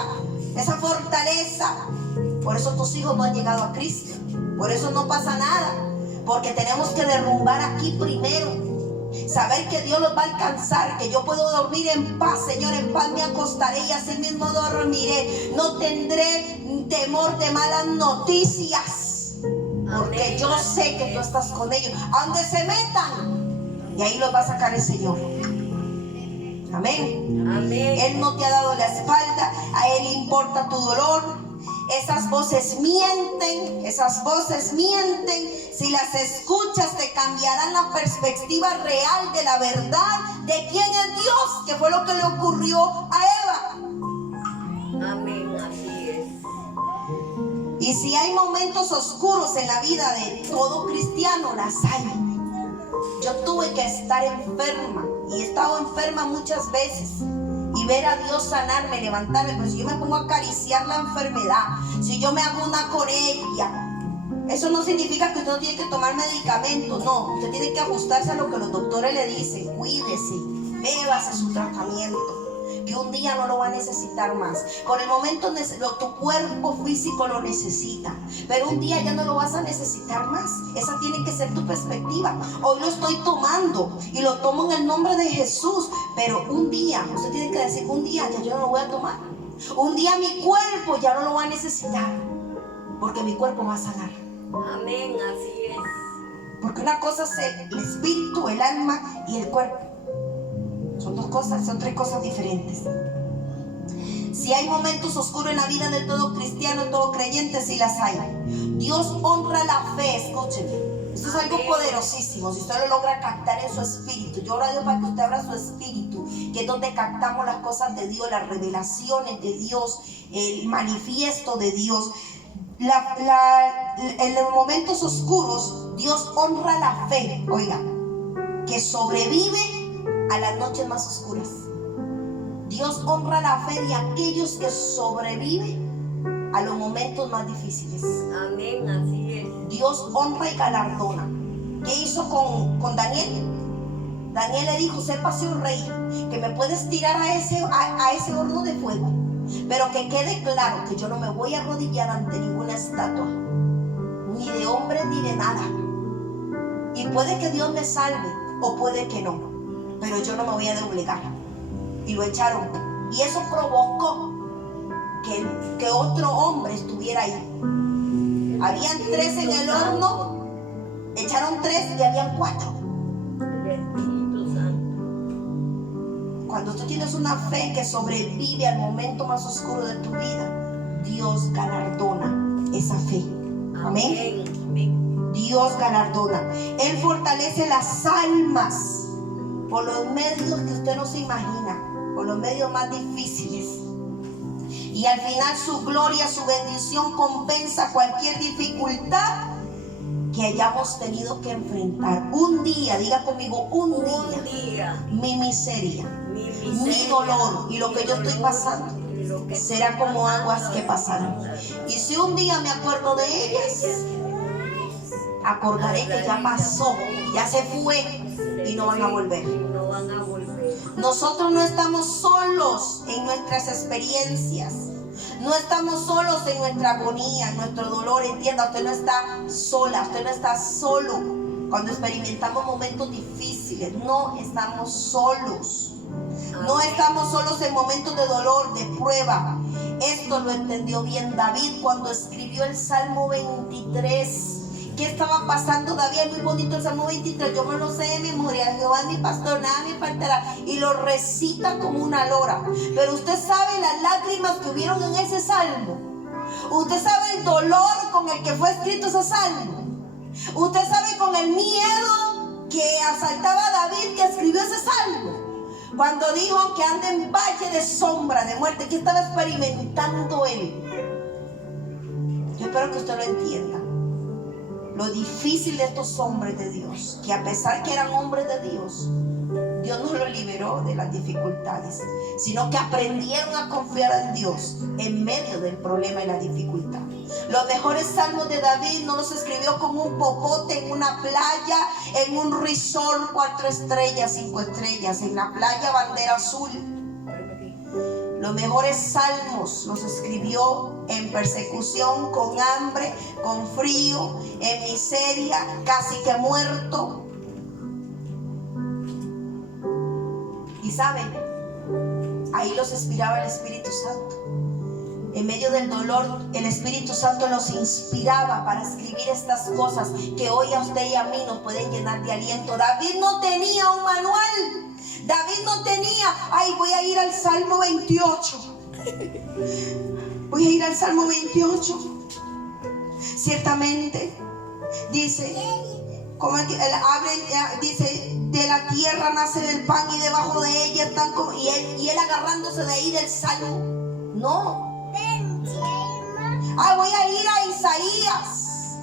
esa fortaleza, por eso tus hijos no han llegado a Cristo. Por eso no pasa nada, porque tenemos que derrumbar aquí primero. Saber que Dios los va a alcanzar, que yo puedo dormir en paz, Señor, en paz me acostaré y así mismo dormiré. No tendré temor de malas noticias, porque yo sé que tú estás con ellos. A donde se metan, y ahí los va a sacar el Señor. Amén. Amén. Él no te ha dado la espalda, a Él le importa tu dolor. Esas voces mienten, si las escuchas te cambiarán la perspectiva real de la verdad de quién es Dios, que fue lo que le ocurrió a Eva. Amén, así es. Y si hay momentos oscuros en la vida de todo cristiano, las hay. Yo tuve que estar enferma y he estado enferma muchas veces. Y ver a Dios sanarme, levantarme. Pero si yo me pongo a acariciar la enfermedad, si yo me hago una con ella, eso no significa que usted no tiene que tomar medicamentos. No, usted tiene que ajustarse a lo que los doctores le dicen. Cuídese, bébase su tratamiento, que un día no lo va a necesitar más. Por el momento tu cuerpo físico lo necesita, pero un día ya no lo vas a necesitar más. Esa tiene que ser tu perspectiva. Hoy lo estoy tomando y lo tomo en el nombre de Jesús, pero un día, usted tiene que decir, un día ya yo no lo voy a tomar. Un día mi cuerpo ya no lo va a necesitar, porque mi cuerpo va a sanar. Amén, así es. Porque una cosa es el espíritu, el alma y el cuerpo. Son dos cosas, son tres cosas diferentes. Si hay momentos oscuros en la vida de todo cristiano, todo creyente, sí las hay. Dios honra la fe, escúchenme. Esto es algo poderosísimo. Si usted lo logra captar en su espíritu, yo oro a Dios para que usted abra su espíritu, que es donde captamos las cosas de Dios, las revelaciones de Dios, el manifiesto de Dios. En los momentos oscuros, Dios honra la fe, oiga, que sobrevive a las noches más oscuras. Dios honra la fe de aquellos que sobreviven a los momentos más difíciles. Amén, así es. Dios honra y galardona. ¿Qué hizo con Daniel? Daniel le dijo, sépase un rey, que me puedes tirar a ese horno de fuego, pero que quede claro que yo no me voy a arrodillar ante ninguna estatua, ni de hombre ni de nada. Y puede que Dios me salve o puede que no, pero yo no me voy a doblegar. Y lo echaron. Y eso provocó que otro hombre estuviera ahí. Habían 3 en el horno, echaron 3 y habían 4. El Espíritu Santo. Cuando tú tienes una fe que sobrevive al momento más oscuro de tu vida, Dios galardona esa fe. Amén. Amén. Dios galardona. Él fortalece las almas por los medios que usted no se imagina, por los medios más difíciles. Y al final su gloria, su bendición compensa cualquier dificultad que hayamos tenido que enfrentar. Un día, diga conmigo, un día, mi miseria, mi dolor y lo que yo estoy pasando será como aguas que pasarán. Y si un día me acuerdo de ellas, acordaré que ya pasó, ya se fue y no van a volver. Nosotros no estamos solos en nuestras experiencias. No estamos solos en nuestra agonía, en nuestro dolor. Entienda, usted no está sola, usted no está solo. Cuando experimentamos momentos difíciles, no estamos solos. No estamos solos en momentos de dolor, de prueba. Esto lo entendió bien David cuando escribió el Salmo 23. ¿Qué estaba pasando David? Es muy bonito el Salmo 23. Yo me lo sé de memoria. Jehová es mi pastor, nada me faltará. Y lo recita como una lora. Pero usted sabe las lágrimas que hubieron en ese salmo. Usted sabe el dolor con el que fue escrito ese salmo. Usted sabe con el miedo que asaltaba a David que escribió ese salmo. Cuando dijo que anda en valle de sombra de muerte, ¿qué estaba experimentando él? Yo espero que usted lo entienda. Lo difícil de estos hombres de Dios, que a pesar que eran hombres de Dios, Dios no los liberó de las dificultades, sino que aprendieron a confiar en Dios en medio del problema y la dificultad. Los mejores salmos de David no los escribió como un popote en una playa, en un resort 4 estrellas, 5 estrellas, en la playa bandera azul. Los mejores salmos los escribió en persecución, con hambre, con frío, en miseria, casi que muerto. Y saben, ahí los inspiraba el Espíritu Santo. En medio del dolor, el Espíritu Santo los inspiraba para escribir estas cosas que hoy a usted y a mí nos pueden llenar de aliento. David no tenía un manual. David no tenía, voy a ir al Salmo 28. Voy a ir al Salmo 28. Ciertamente, dice, como él dice, de la tierra nace el pan y debajo de ella están y él agarrándose de ahí del Salmo. No. Voy a ir a Isaías.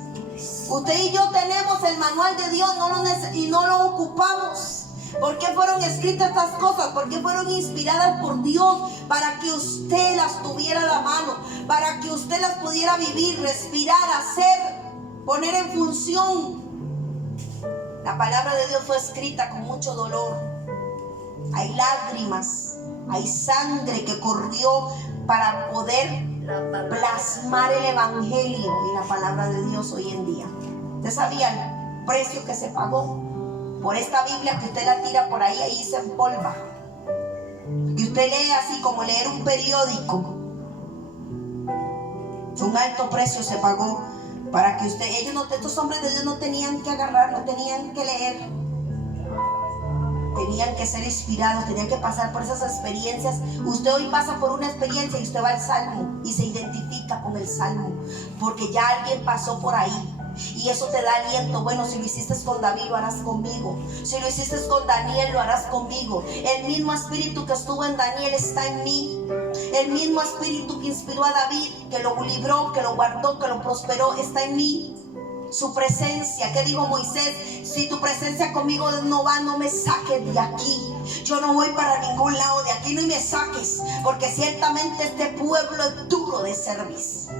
Usted y yo tenemos el manual de Dios y no lo ocupamos. ¿Por qué fueron escritas estas cosas? ¿Por qué fueron inspiradas por Dios? Para que usted las tuviera a la mano, para que usted las pudiera vivir, respirar, hacer, poner en función. La palabra de Dios fue escrita con mucho dolor. Hay lágrimas, hay sangre que corrió para poder plasmar el evangelio y la palabra de Dios hoy en día. ¿Usted sabía el precio que se pagó por esta Biblia que usted la tira por ahí se empolva? Y usted lee así como leer un periódico. Un alto precio se pagó para que estos hombres de Dios no tenían que agarrar, no tenían que leer. Tenían que ser inspirados, tenían que pasar por esas experiencias. Usted hoy pasa por una experiencia y usted va al Salmo y se identifica con el Salmo, porque ya alguien pasó por ahí. Y eso te da aliento. Bueno, si lo hiciste con David, lo harás conmigo. Si lo hiciste con Daniel, lo harás conmigo. El mismo espíritu que estuvo en Daniel está en mí. El mismo espíritu que inspiró a David, que lo libró, que lo guardó, que lo prosperó, está en mí. Su presencia, ¿qué dijo Moisés? Si tu presencia conmigo no va, no me saques de aquí. Yo no voy para ningún lado de aquí, no me saques, porque ciertamente este pueblo es duro de servicio.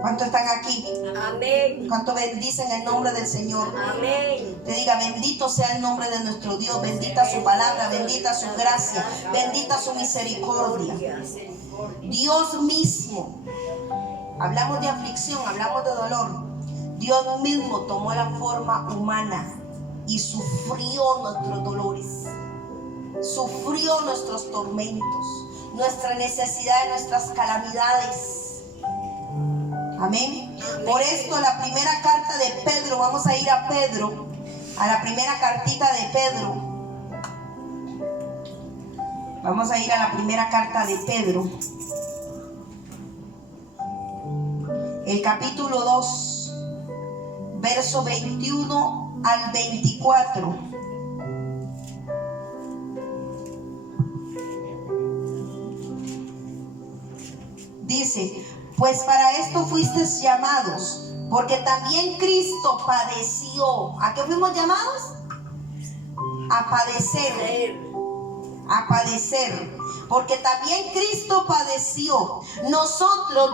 ¿Cuántos están aquí? Amén. ¿Cuántos bendicen el nombre del Señor? Amén. Te diga, bendito sea el nombre de nuestro Dios, bendita su palabra, bendita su gracia, bendita su misericordia. Dios mismo, hablamos de aflicción, hablamos de dolor. Dios mismo tomó la forma humana y sufrió nuestros dolores, sufrió nuestros tormentos, nuestra necesidad, nuestras calamidades. Amén. Por esto la primera carta de Pedro, vamos a ir a Pedro, a la primera cartita de Pedro. Vamos a ir a la primera carta de Pedro. El capítulo 2, verso 21 al 24. Dice, pues para esto fuisteis llamados, porque también Cristo padeció. ¿A qué fuimos llamados? A padecer. A padecer. Porque también Cristo padeció. Nosotros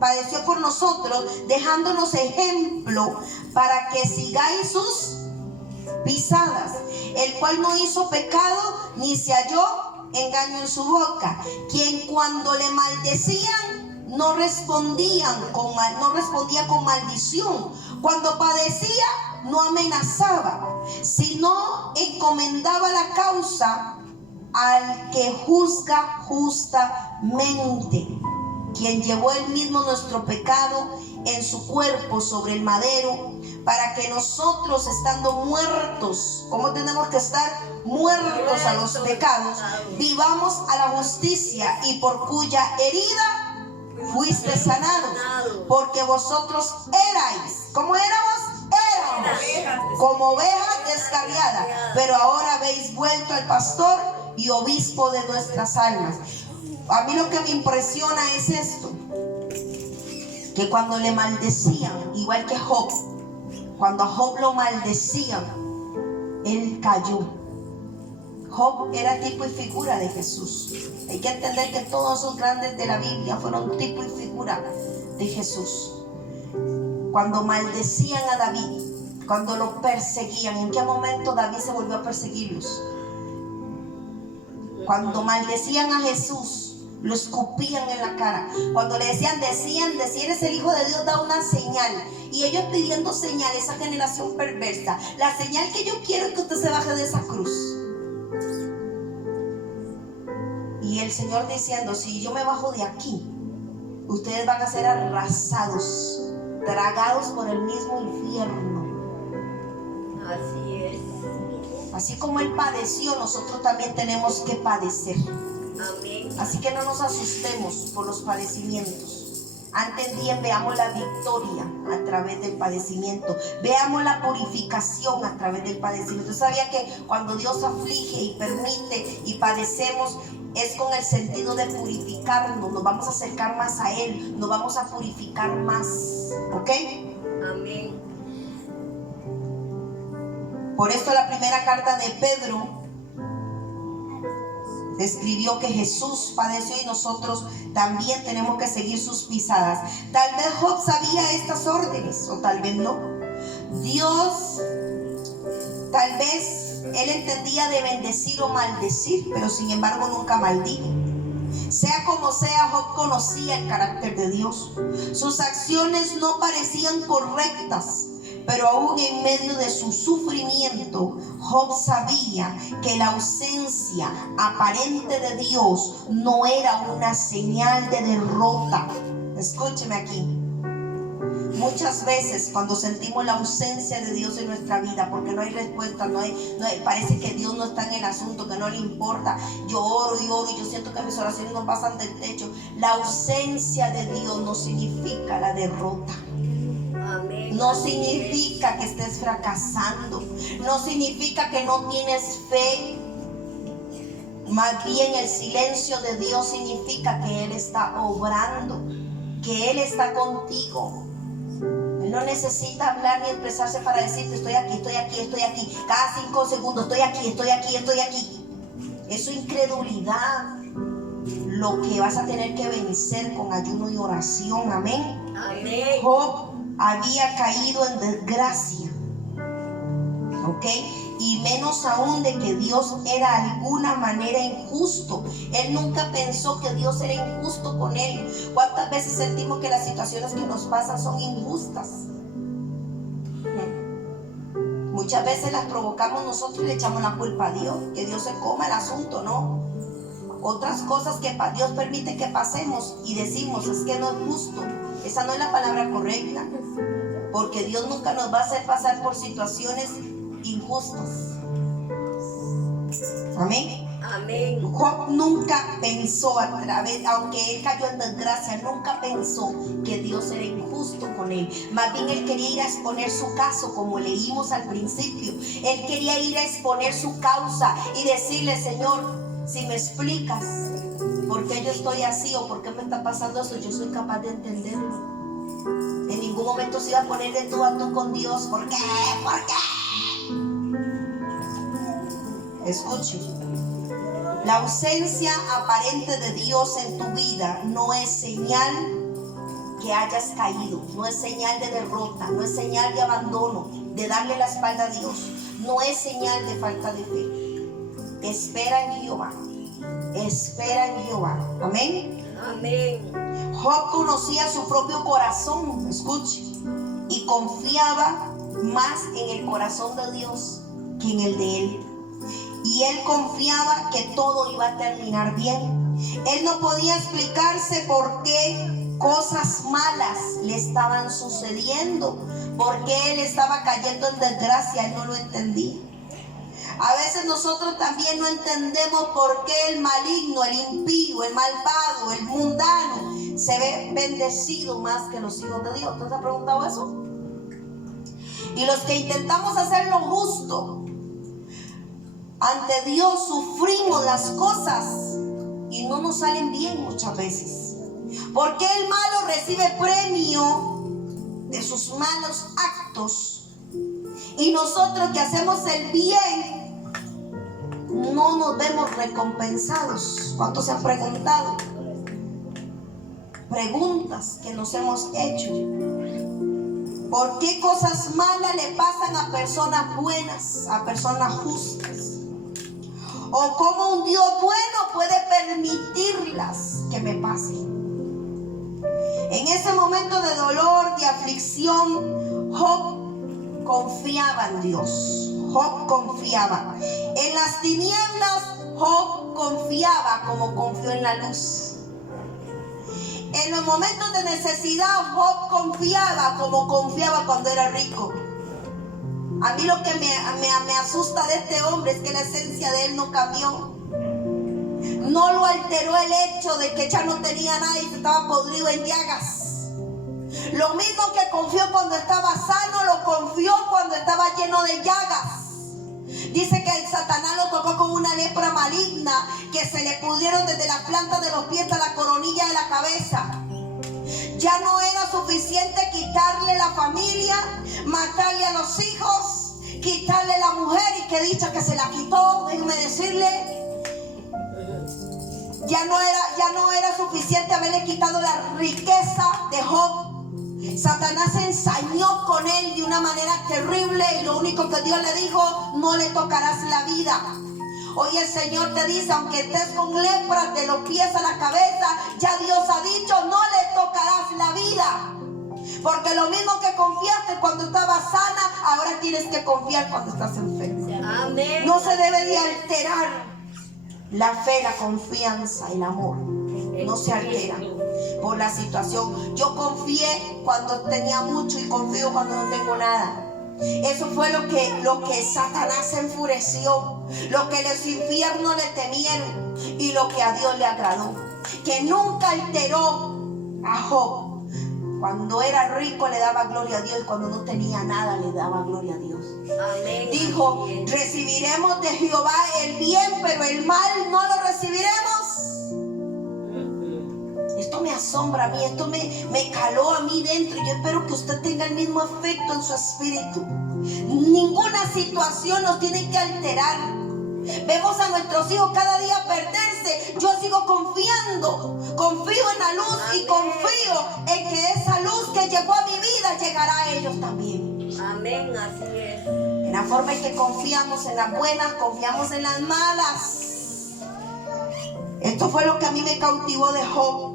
padeció por nosotros, dejándonos ejemplo para que sigáis sus pisadas, el cual no hizo pecado ni se halló engaño en su boca, quien cuando le maldecían no respondía con maldición, cuando padecía no amenazaba, sino encomendaba la causa al que juzga justamente, quien llevó él mismo nuestro pecado en su cuerpo sobre el madero, para que nosotros, estando muertos, ¿cómo tenemos que estar? Muertos a los pecados, vivamos a la justicia, y por cuya herida fuiste sanados, porque vosotros erais, ¿cómo éramos? como ovejas descarriadas, pero ahora habéis vuelto al pastor y obispo de nuestras almas. A mí lo que me impresiona es esto, que cuando le maldecían, igual que Job, cuando a Job lo maldecían, él cayó. Job era tipo y figura de Jesús. Hay que entender que todos esos grandes de la Biblia fueron tipo y figura de Jesús. Cuando maldecían a David, cuando lo perseguían, ¿en qué momento David se volvió a perseguirlos? Cuando maldecían a Jesús, lo escupían en la cara. Cuando le decían, decían, si eres el Hijo de Dios, da una señal. Y ellos pidiendo señal, esa generación perversa. La señal que yo quiero es que usted se baje de esa cruz. Y el Señor diciendo, si yo me bajo de aquí, ustedes van a ser arrasados, tragados por el mismo infierno. Así es. Así como Él padeció, nosotros también tenemos que padecer. Amén. Así que no nos asustemos por los padecimientos. Antes bien veamos la victoria a través del padecimiento. Veamos la purificación a través del padecimiento. ¿Sabía que cuando Dios aflige y permite y padecemos, es con el sentido de purificarnos? Nos vamos a acercar más a Él, nos vamos a purificar más. ¿Ok? Amén. Por esto la primera carta de Pedro escribió que Jesús padeció y nosotros también tenemos que seguir sus pisadas. Tal vez Job sabía estas órdenes o tal vez no. Dios, tal vez él entendía de bendecir o maldecir, pero sin embargo nunca maldijo. Sea como sea, Job conocía el carácter de Dios. Sus acciones no parecían correctas, pero aún en medio de su sufrimiento, Job sabía que la ausencia aparente de Dios no era una señal de derrota. Escúcheme aquí. Muchas veces cuando sentimos la ausencia de Dios en nuestra vida, porque no hay respuesta, parece que Dios no está en el asunto, que no le importa. Yo oro y oro y yo siento que mis oraciones no pasan del techo. La ausencia de Dios no significa la derrota. Amén. No significa que estés fracasando, no significa que no tienes fe. Más bien el silencio de Dios significa que Él está obrando, que Él está contigo. Él no necesita hablar ni expresarse para decirte estoy aquí, estoy aquí, estoy aquí. Cada 5 segundos estoy aquí, estoy aquí, estoy aquí. Es su incredulidad lo que vas a tener que vencer con ayuno y oración. Amén. Amén. Job había caído en desgracia, ¿ok? Y menos aún de que Dios era de alguna manera injusto. Él nunca pensó que Dios era injusto con él. ¿Cuántas veces sentimos que las situaciones que nos pasan son injustas? Muchas veces las provocamos nosotros y le echamos la culpa a Dios, que Dios se coma el asunto, ¿no? Otras cosas que Dios permite que pasemos y decimos, es que no es justo. Esa no es la palabra correcta, porque Dios nunca nos va a hacer pasar por situaciones injustas. Amén. Amén. Job nunca pensó aunque él cayó en desgracia, nunca pensó que Dios era injusto con él. Más bien él quería ir a exponer su caso, como leímos al principio. Él quería ir a exponer su causa y decirle, Señor, si me explicas por qué yo estoy así o por qué me está pasando eso, yo soy capaz de entenderlo. En ningún momento se iba a poner de tú a tú con Dios. ¿Por qué? ¿Por qué? Escuche. La ausencia aparente de Dios en tu vida no es señal que hayas caído, no es señal de derrota, no es señal de abandono, de darle la espalda a Dios, no es señal de falta de fe. Espera en Jehová, espera en Jehová. Amén. Amén. Job conocía su propio corazón, escuche, y confiaba más en el corazón de Dios que en el de él. Y él confiaba que todo iba a terminar bien. Él no podía explicarse por qué cosas malas le estaban sucediendo, por qué él estaba cayendo en desgracia. Él no lo entendía. A veces nosotros también no entendemos por qué el maligno, el impío, el malvado, el mundano se ve bendecido más que los hijos de Dios. ¿Tú te has preguntado eso? Y los que intentamos hacer lo justo, ante Dios sufrimos las cosas y no nos salen bien muchas veces. Porque el malo recibe premio de sus malos actos y nosotros que hacemos el bien no nos vemos recompensados. ¿Cuántos se han preguntado? Preguntas que nos hemos hecho. ¿Por qué cosas malas le pasan a personas buenas, a personas justas? ¿O cómo un Dios bueno puede permitirlas que me pasen? En ese momento de dolor, de aflicción, Job confiaba en Dios. Job confiaba. En las tinieblas, Job confiaba como confió en la luz. En los momentos de necesidad, Job confiaba como confiaba cuando era rico. A mí lo que me asusta de este hombre es que la esencia de él no cambió. No lo alteró el hecho de que ya no tenía nada y se estaba podrido en llagas. Lo mismo que confió cuando estaba sano, lo confió cuando estaba lleno de llagas. Dice que el Satanás lo tocó con una lepra maligna que se le pudrieron desde la planta de los pies a la coronilla de la cabeza. Ya no era suficiente quitarle la familia, matarle a los hijos, quitarle la mujer, y que dicha que se la quitó, déjeme decirle. Ya no era suficiente haberle quitado la riqueza de Job. Satanás se ensañó con él de una manera terrible y lo único que Dios le dijo: no le tocarás la vida. Hoy el Señor te dice, aunque estés con lepra de los pies a la cabeza, ya Dios ha dicho: no le tocarás la vida. Porque lo mismo que confiaste cuando estabas sana, ahora tienes que confiar cuando estás enferma. Amén. No se debe de alterar la fe, la confianza, el amor. No se altera por la situación. Yo confié cuando tenía mucho y confío cuando no tengo nada. Eso fue lo que Satanás se enfureció, lo que los infiernos le temieron y lo que a Dios le agradó. Que nunca alteró a Job. Cuando era rico le daba gloria a Dios y cuando no tenía nada le daba gloria a Dios. Amén. Dijo: recibiremos de Jehová el bien, pero el mal no lo recibiremos. Esto me asombra a mí, esto me caló a mí dentro. Yo espero que usted tenga el mismo efecto en su espíritu. Ninguna situación nos tiene que alterar. Vemos a nuestros hijos cada día perderse. Yo sigo confiando, confío en la luz. Amén. Y confío en que esa luz que llegó a mi vida llegará a ellos también. Amén, así es. En la forma en que confiamos en las buenas, confiamos en las malas. Esto fue lo que a mí me cautivó de Job.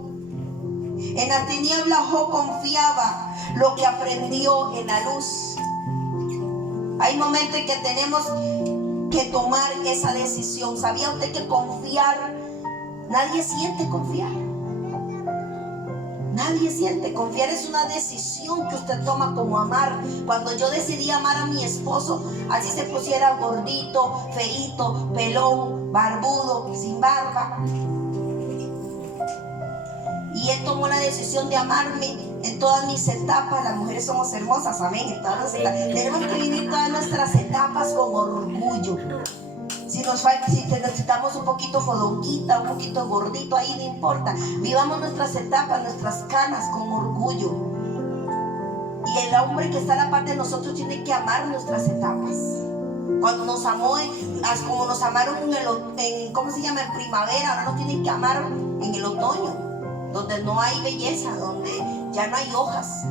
En la tiniebla Job confiaba lo que aprendió en la luz. Hay momentos en que tenemos que tomar esa decisión. ¿Sabía usted que confiar, nadie siente confiar? Nadie siente. Confiar es una decisión que usted toma, como amar. Cuando yo decidí amar a mi esposo, así se pusiera gordito, feíto, pelón, barbudo, sin barba, y él tomó la decisión de amarme en todas mis etapas. Las mujeres somos hermosas, amén. En todas nuestras, tenemos que vivir todas nuestras etapas con orgullo. Si necesitamos un poquito fodonguita, un poquito gordito, ahí no importa. Vivamos nuestras etapas, nuestras canas con orgullo. Y el hombre que está a la parte de nosotros tiene que amar nuestras etapas. Cuando nos amó, como nos amaron en primavera, ahora nos tienen que amar en el otoño, donde no hay belleza, donde ya no hay hojas.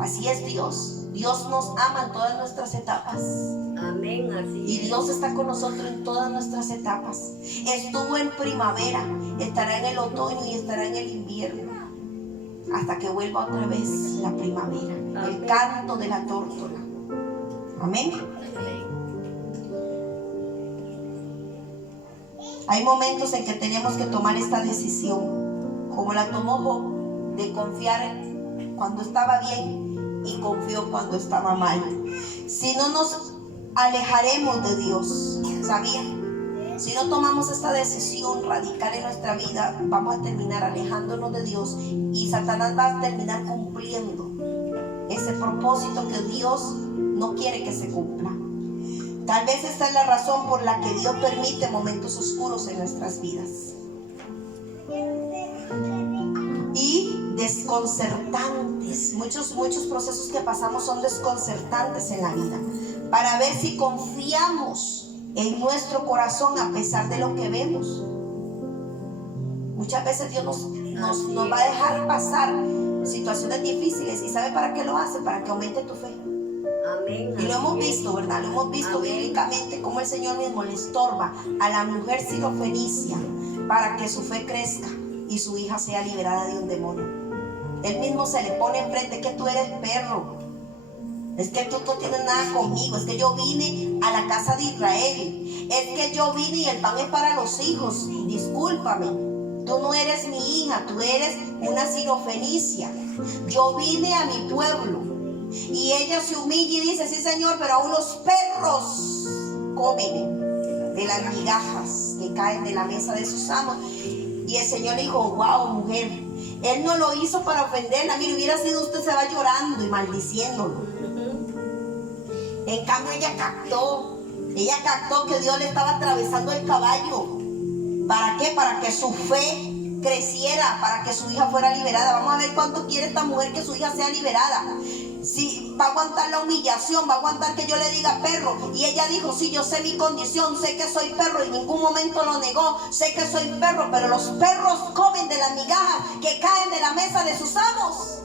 Así es Dios. Dios nos ama en todas nuestras etapas. Amén, así es. Y Dios está con nosotros en todas nuestras etapas. Estuvo en primavera, estará en el otoño y estará en el invierno, hasta que vuelva otra vez la primavera. Amén. El canto de la tórtola. Amén. Hay momentos en que tenemos que tomar esta decisión, como la tomó Job, de confiar cuando estaba bien y confió cuando estaba mal. Si no, nos alejaremos de Dios. ¿Sabía? Si no tomamos esta decisión radical en nuestra vida, vamos a terminar alejándonos de Dios y Satanás va a terminar cumpliendo ese propósito que Dios no quiere que se cumpla. Tal vez esta es la razón por la que Dios permite momentos oscuros en nuestras vidas y desconcertantes. Muchos procesos que pasamos son desconcertantes en la vida, para ver si confiamos en nuestro corazón a pesar de lo que vemos. Muchas veces Dios nos va a dejar pasar situaciones difíciles. ¿Y sabe para qué lo hace? Para que aumente tu fe. Amén. Y lo hemos visto, ¿verdad? Lo hemos visto bíblicamente cómo el Señor mismo le estorba a la mujer sirofenicia para que su fe crezca y su hija sea liberada de un demonio. Él mismo se le pone enfrente: que tú eres perro, es que tú no tienes nada conmigo, es que yo vine a la casa de Israel, es que yo vine y el pan es para los hijos, discúlpame, tú no eres mi hija, tú eres una sirofenicia. Yo vine a mi pueblo. Y ella se humilla y dice: sí, Señor, pero aún los perros comen de las migajas que caen de la mesa de sus amos. Y el Señor le dijo: wow, mujer, Él no lo hizo para ofenderla. Mire, hubiera sido usted, se va llorando y maldiciéndolo. En cambio ella captó que Dios le estaba atravesando el caballo. ¿Para qué? Para que su fe creciera, para que su hija fuera liberada. Vamos a ver cuánto quiere esta mujer que su hija sea liberada. Si va a aguantar la humillación, va a aguantar que yo le diga perro. Y ella dijo: sí, yo sé mi condición, sé que soy perro, y en ningún momento lo negó. Sé que soy perro, pero los perros comen de las migajas que caen de la mesa de sus amos.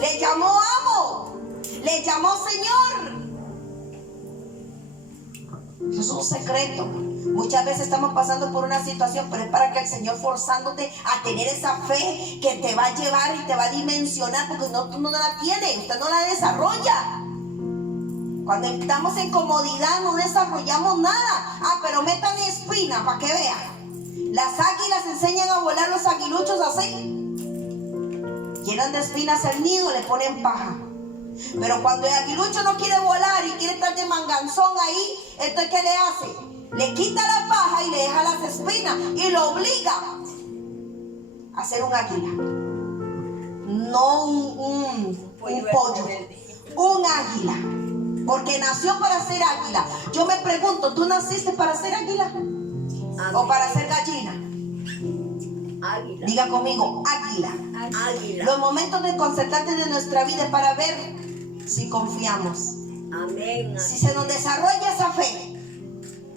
Le llamó amo, le llamó Señor. Eso es un secreto. Muchas veces estamos pasando por una situación, pero es para que el Señor, forzándote a tener esa fe que te va a llevar y te va a dimensionar, porque tú no la tienes, usted no la desarrolla. Cuando estamos en comodidad no desarrollamos nada. Pero metan espina para que vean. Las águilas enseñan a volar los aguiluchos así. Llenan de espinas el nido, le ponen paja. Pero cuando el aguilucho no quiere volar y quiere estar de manganzón ahí, entonces ¿qué le hace? Le quita la paja y le deja las espinas y lo obliga a ser un águila. No un pollo, un águila. Porque nació para ser águila. Yo me pregunto, ¿tú naciste para ser águila? ¿O para ser gallina? Águila. Diga conmigo: águila. Águila. Los momentos desconcertantes de nuestra vida es para ver si confiamos. Amén. Si se nos desarrolla esa fe.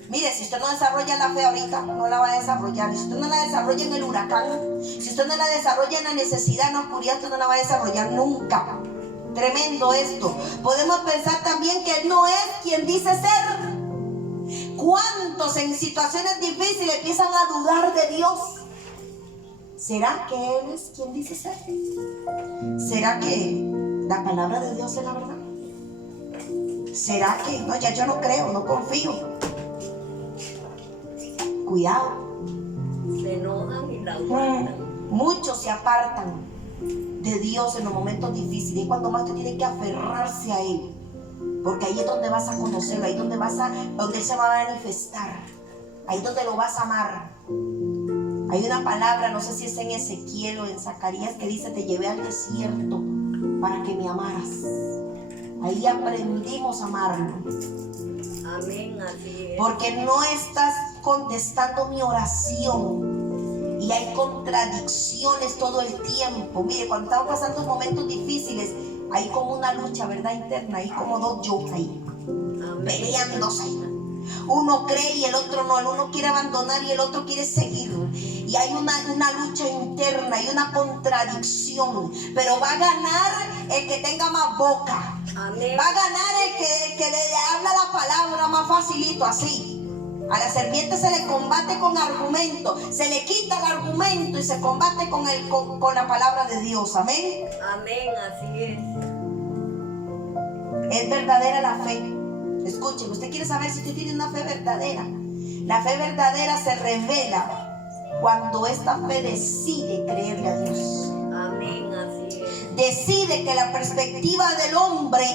Mire, si usted no desarrolla la fe ahorita, no la va a desarrollar. Si usted no la desarrolla en el huracán, si usted no la desarrolla en la necesidad, en la oscuridad, usted no la va a desarrollar nunca. Tremendo esto. Podemos pensar también que Él no es quien dice ser. ¿Cuántos en situaciones difíciles empiezan a dudar de Dios? ¿Será que Él es quien dice ser? ¿Será que la palabra de Dios es la verdad? ¿Será que no? Ya yo no creo, no confío. Cuidado. Se enojan y la aguantan. Muchos se apartan de Dios en los momentos difíciles. Y cuando más usted tiene que aferrarse a Él, porque ahí es donde vas a conocerlo, ahí es donde Él se va a manifestar, ahí es donde lo vas a amar. Hay una palabra, no sé si es en Ezequiel o en Zacarías, que dice: te llevé al desierto para que me amaras. Ahí aprendimos a amarlo. Amén, así es. Porque no estás contestando mi oración y hay contradicciones todo el tiempo. Mire, cuando estamos pasando momentos difíciles, hay como una lucha, ¿verdad? Interna, hay como dos yo ahí, peleándose. Uno cree y el otro no, el uno quiere abandonar y el otro quiere seguir. Y hay una lucha interna, hay una contradicción. Pero va a ganar el que tenga más boca. Amén. Va a ganar el que le habla la palabra más facilito, así. A la serpiente se le combate con argumento, se le quita el argumento y se combate con la palabra de Dios. Amén. Amén, así es. Es verdadera la fe. Escuchen, usted quiere saber si usted tiene una fe verdadera. La fe verdadera se revela cuando esta fe decide creerle a Dios. Amén, así es. Decide que la perspectiva del hombre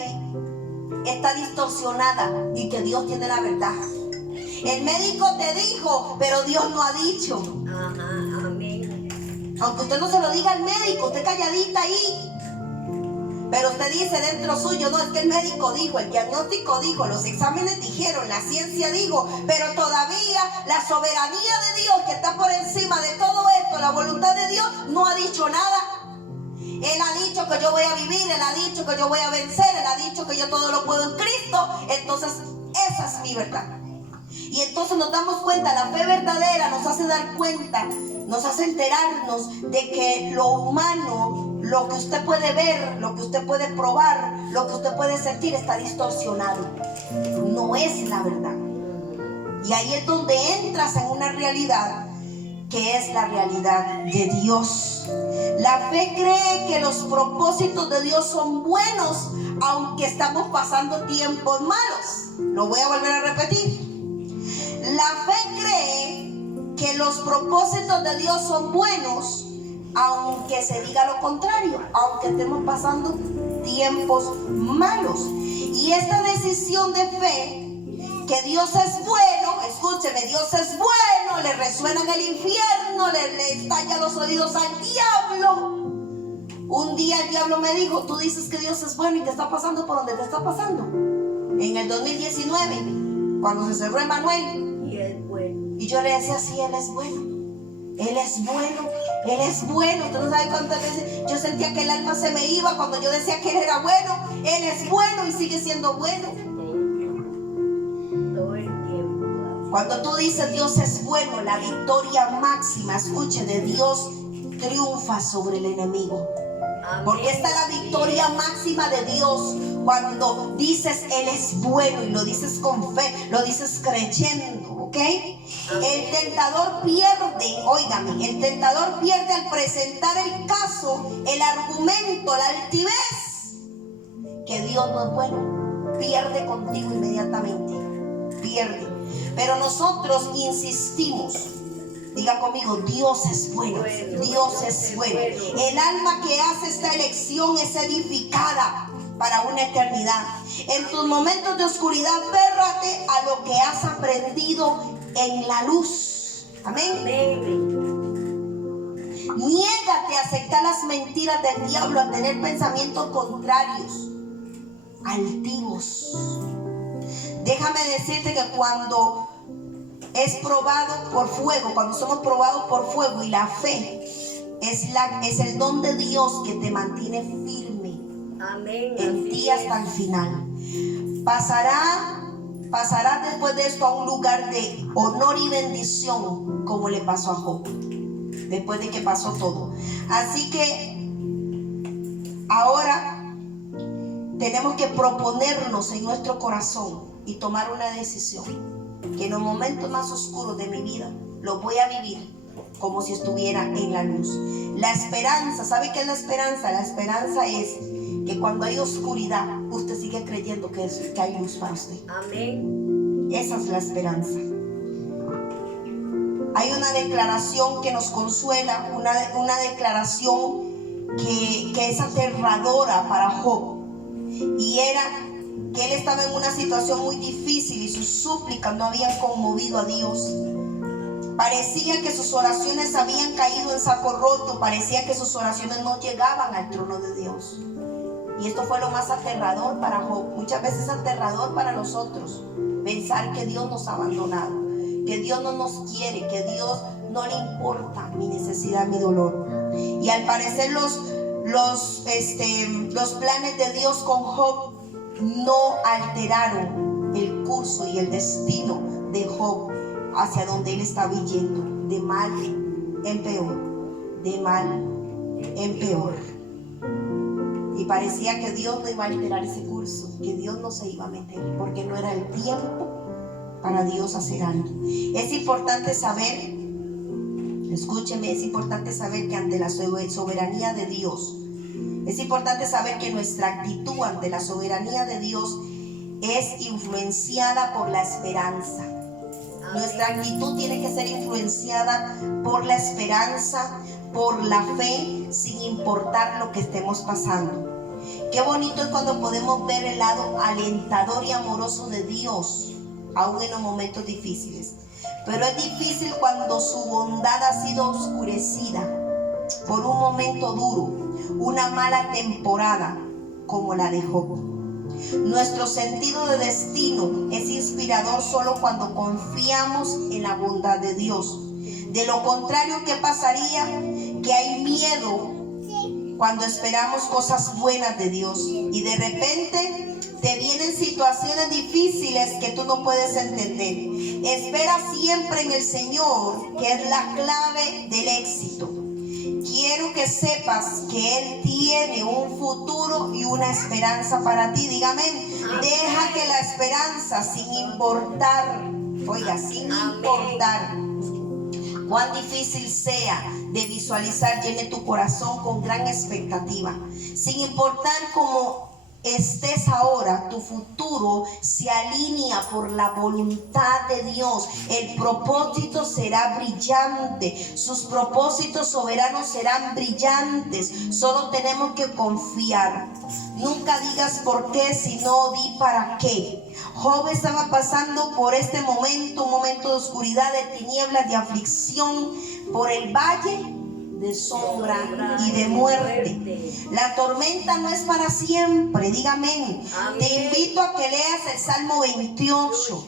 está distorsionada y que Dios tiene la verdad. El médico te dijo, pero Dios no ha dicho. Ajá, amén. Aunque usted no se lo diga al médico, usted calladita ahí. Pero usted dice dentro suyo, no, es que el médico dijo, el diagnóstico dijo, los exámenes dijeron, la ciencia dijo, pero todavía la soberanía de Dios que está por encima de todo esto, la voluntad de Dios, no ha dicho nada. Él ha dicho que yo voy a vivir, Él ha dicho que yo voy a vencer, Él ha dicho que yo todo lo puedo en Cristo. Entonces esa es mi verdad. Y entonces nos damos cuenta, la fe verdadera nos hace dar cuenta, nos hace enterarnos de que lo humano, lo que usted puede ver, lo que usted puede probar, lo que usted puede sentir está distorsionado. No es la verdad. Y ahí es donde entras en una realidad que es la realidad de Dios. La fe cree que los propósitos de Dios son buenos, aunque estamos pasando tiempos malos. Lo voy a volver a repetir. La fe cree que los propósitos de Dios son buenos, aunque se diga lo contrario, aunque estemos pasando tiempos malos. Y esta decisión de fe, que Dios es bueno, escúcheme, Dios es bueno, le resuena en el infierno, le estalla los oídos al diablo. Un día el diablo me dijo, tú dices que Dios es bueno y te está pasando por donde te está pasando. En el 2019, cuando se cerró Emanuel. Y es bueno. Y yo le decía, sí, Él es bueno. Él es bueno, Él es bueno. Usted no sabe cuántas veces yo sentía que el alma se me iba cuando yo decía que Él era bueno. Él es bueno y sigue siendo bueno. Todo el tiempo. Cuando tú dices Dios es bueno, la victoria máxima, escuche, de Dios triunfa sobre el enemigo. Amén. Porque esta es la victoria máxima de Dios. Cuando dices Él es bueno y lo dices con fe, lo dices creyendo, ¿ok? El tentador pierde, óigame, el tentador pierde al presentar el caso, el argumento, la altivez, que Dios no es bueno. Pierde contigo inmediatamente, pierde. Pero nosotros insistimos. Diga conmigo, Dios es bueno, Dios es bueno. El alma que hace esta elección es edificada para una eternidad. En tus momentos de oscuridad, aférrate a lo que has aprendido en la luz. Amén. Niégate a aceptar las mentiras del diablo, a tener pensamientos contrarios, altivos. Déjame decirte que cuando es probado por fuego, cuando somos probados por fuego, y la fe es el don de Dios que te mantiene firme. Amén. En ti hasta el final. Pasarás después de esto a un lugar de honor y bendición, como le pasó a Job, después de que pasó todo. Así que ahora tenemos que proponernos en nuestro corazón y tomar una decisión, que en los momentos más oscuros de mi vida lo voy a vivir como si estuviera en la luz. La esperanza, ¿sabe qué es la esperanza? La esperanza es que cuando hay oscuridad, usted sigue creyendo que hay luz para usted. Amén. Esa es la esperanza. Hay una declaración que nos consuela, una declaración que es aterradora para Job, y era que él estaba en una situación muy difícil y sus súplicas no habían conmovido a Dios. Parecía que sus oraciones habían caído en saco roto, parecía que sus oraciones no llegaban al trono de Dios. Y esto fue lo más aterrador para Job. Muchas veces es aterrador para nosotros pensar que Dios nos ha abandonado, que Dios no nos quiere, que Dios no le importa mi necesidad, mi dolor. Y al parecer los planes de Dios con Job no alteraron el curso y el destino de Job hacia donde él estaba yendo, de mal en peor, de mal en peor. Y parecía que Dios no iba a alterar ese curso, que Dios no se iba a meter, porque no era el tiempo para Dios hacer algo. Es importante saber, escúcheme, es importante saber que ante la soberanía de Dios, es importante saber que nuestra actitud ante la soberanía de Dios es influenciada por la esperanza. Nuestra actitud tiene que ser influenciada por la esperanza, por la fe, sin importar lo que estemos pasando. Qué bonito es cuando podemos ver el lado alentador y amoroso de Dios, aún en los momentos difíciles. Pero es difícil cuando su bondad ha sido oscurecida por un momento duro, una mala temporada, como la de Job. Nuestro sentido de destino es inspirador solo cuando confiamos en la bondad de Dios. De lo contrario, ¿qué pasaría? Que hay miedo cuando esperamos cosas buenas de Dios y de repente te vienen situaciones difíciles que tú no puedes entender. Espera siempre en el Señor, que es la clave del éxito. Quiero que sepas que Él tiene un futuro y una esperanza para ti. Dígame, deja que la esperanza, sin importar, oiga, sin importar cuán difícil sea de visualizar, llene tu corazón con gran expectativa. Sin importar cómo estés ahora, tu futuro se alinea por la voluntad de Dios. El propósito será brillante, sus propósitos soberanos serán brillantes. Solo tenemos que confiar. Nunca digas por qué, sino di para qué. Job estaba pasando por este momento, un momento de oscuridad, de tinieblas, de aflicción, por el valle de sombra y de muerte. La tormenta no es para siempre, dígame. Te invito a que leas el Salmo 28,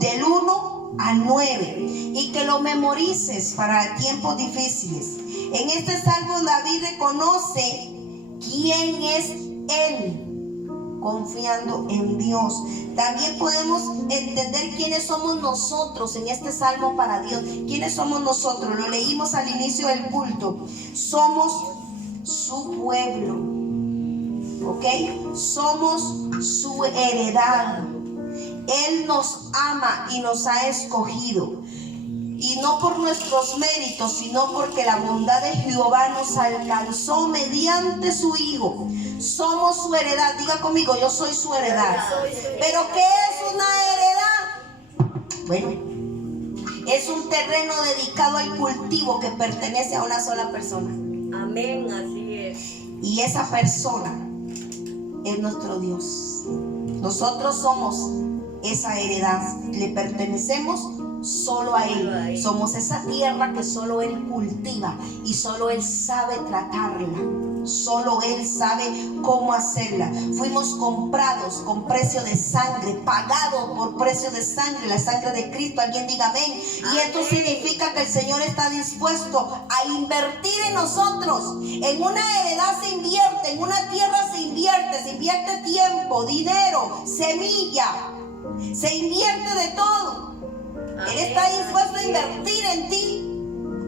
del 1 al 9, y que lo memorices para tiempos difíciles. En este Salmo David reconoce quién es Él, confiando en Dios. También podemos entender quiénes somos nosotros en este salmo para Dios. ¿Quiénes somos nosotros? Lo leímos al inicio del culto. Somos su pueblo, ¿ok? Somos su heredad. Él nos ama y nos ha escogido. Y no por nuestros méritos, sino porque la bondad de Jehová nos alcanzó mediante su Hijo. Somos su heredad. Diga conmigo, yo soy su heredad. ¿Pero qué es una heredad? Bueno, es un terreno dedicado al cultivo que pertenece a una sola persona. Amén, así es. Y esa persona es nuestro Dios. Nosotros somos esa heredad. Le pertenecemos solo a Él. Somos esa tierra que solo Él cultiva y solo Él sabe tratarla. Solo Él sabe cómo hacerla. Fuimos comprados con precio de sangre, pagados por precio de sangre, la sangre de Cristo. Alguien diga amén. Y esto significa que el Señor está dispuesto a invertir en nosotros. En una heredad se invierte, en una tierra se invierte tiempo, dinero, semilla, se invierte de todo. Él está dispuesto a invertir en ti.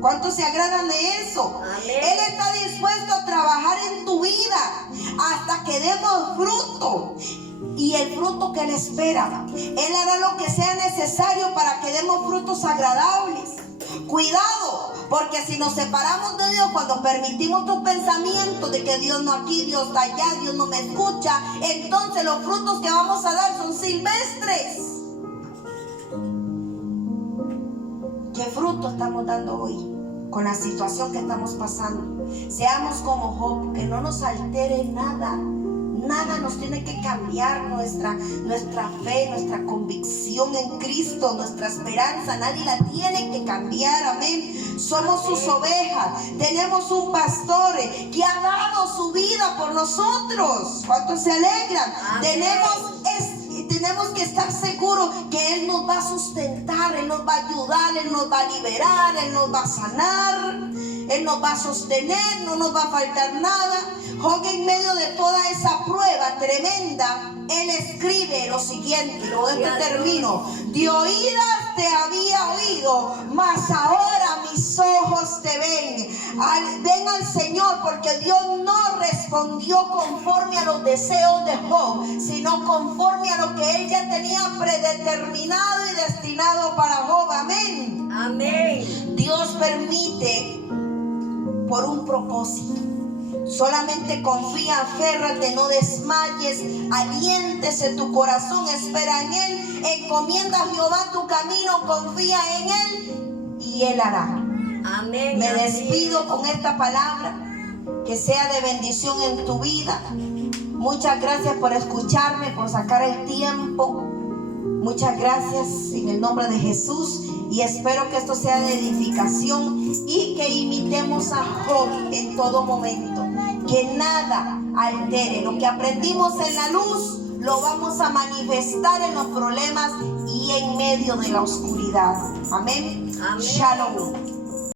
¿Cuántos se agradan de eso? Amén. Él está dispuesto a trabajar en tu vida hasta que demos fruto. Y el fruto que Él espera, Él hará lo que sea necesario para que demos frutos agradables. Cuidado, porque si nos separamos de Dios, cuando permitimos tus pensamientos de que Dios no aquí, Dios está allá, Dios no me escucha, entonces los frutos que vamos a dar son silvestres. ¿Qué fruto estamos dando hoy con la situación que estamos pasando? Seamos como Job, que no nos altere nada. Nada nos tiene que cambiar nuestra fe, nuestra convicción en Cristo, nuestra esperanza. Nadie la tiene que cambiar, amén. Somos sus ovejas. Tenemos un pastor que ha dado su vida por nosotros. ¿Cuántos se alegran? Tenemos que estar seguros que Él nos va a sustentar, Él nos va a ayudar, Él nos va a liberar, Él nos va a sanar, Él nos va a sostener, no nos va a faltar nada. Job, en medio de toda esa prueba tremenda, él escribe lo siguiente, luego de este termino: de oídas te había oído, mas ahora mis ojos te ven. Ven al Señor, porque Dios no respondió conforme a los deseos de Job, sino conforme a lo que Él ya tenía predeterminado y destinado para Job. Amén. Amén. Dios permite por un propósito. Solamente confía, aférrate, no desmayes, aliéntese tu corazón, espera en Él, encomienda a Jehová tu camino, confía en Él y Él hará. Amén. Me despido con esta palabra, que sea de bendición en tu vida. Muchas gracias por escucharme, por sacar el tiempo. Muchas gracias en el nombre de Jesús, y espero que esto sea de edificación y que imitemos a Job en todo momento. Que nada altere. Lo que aprendimos en la luz lo vamos a manifestar en los problemas y en medio de la oscuridad. Amén. Amén. Shalom.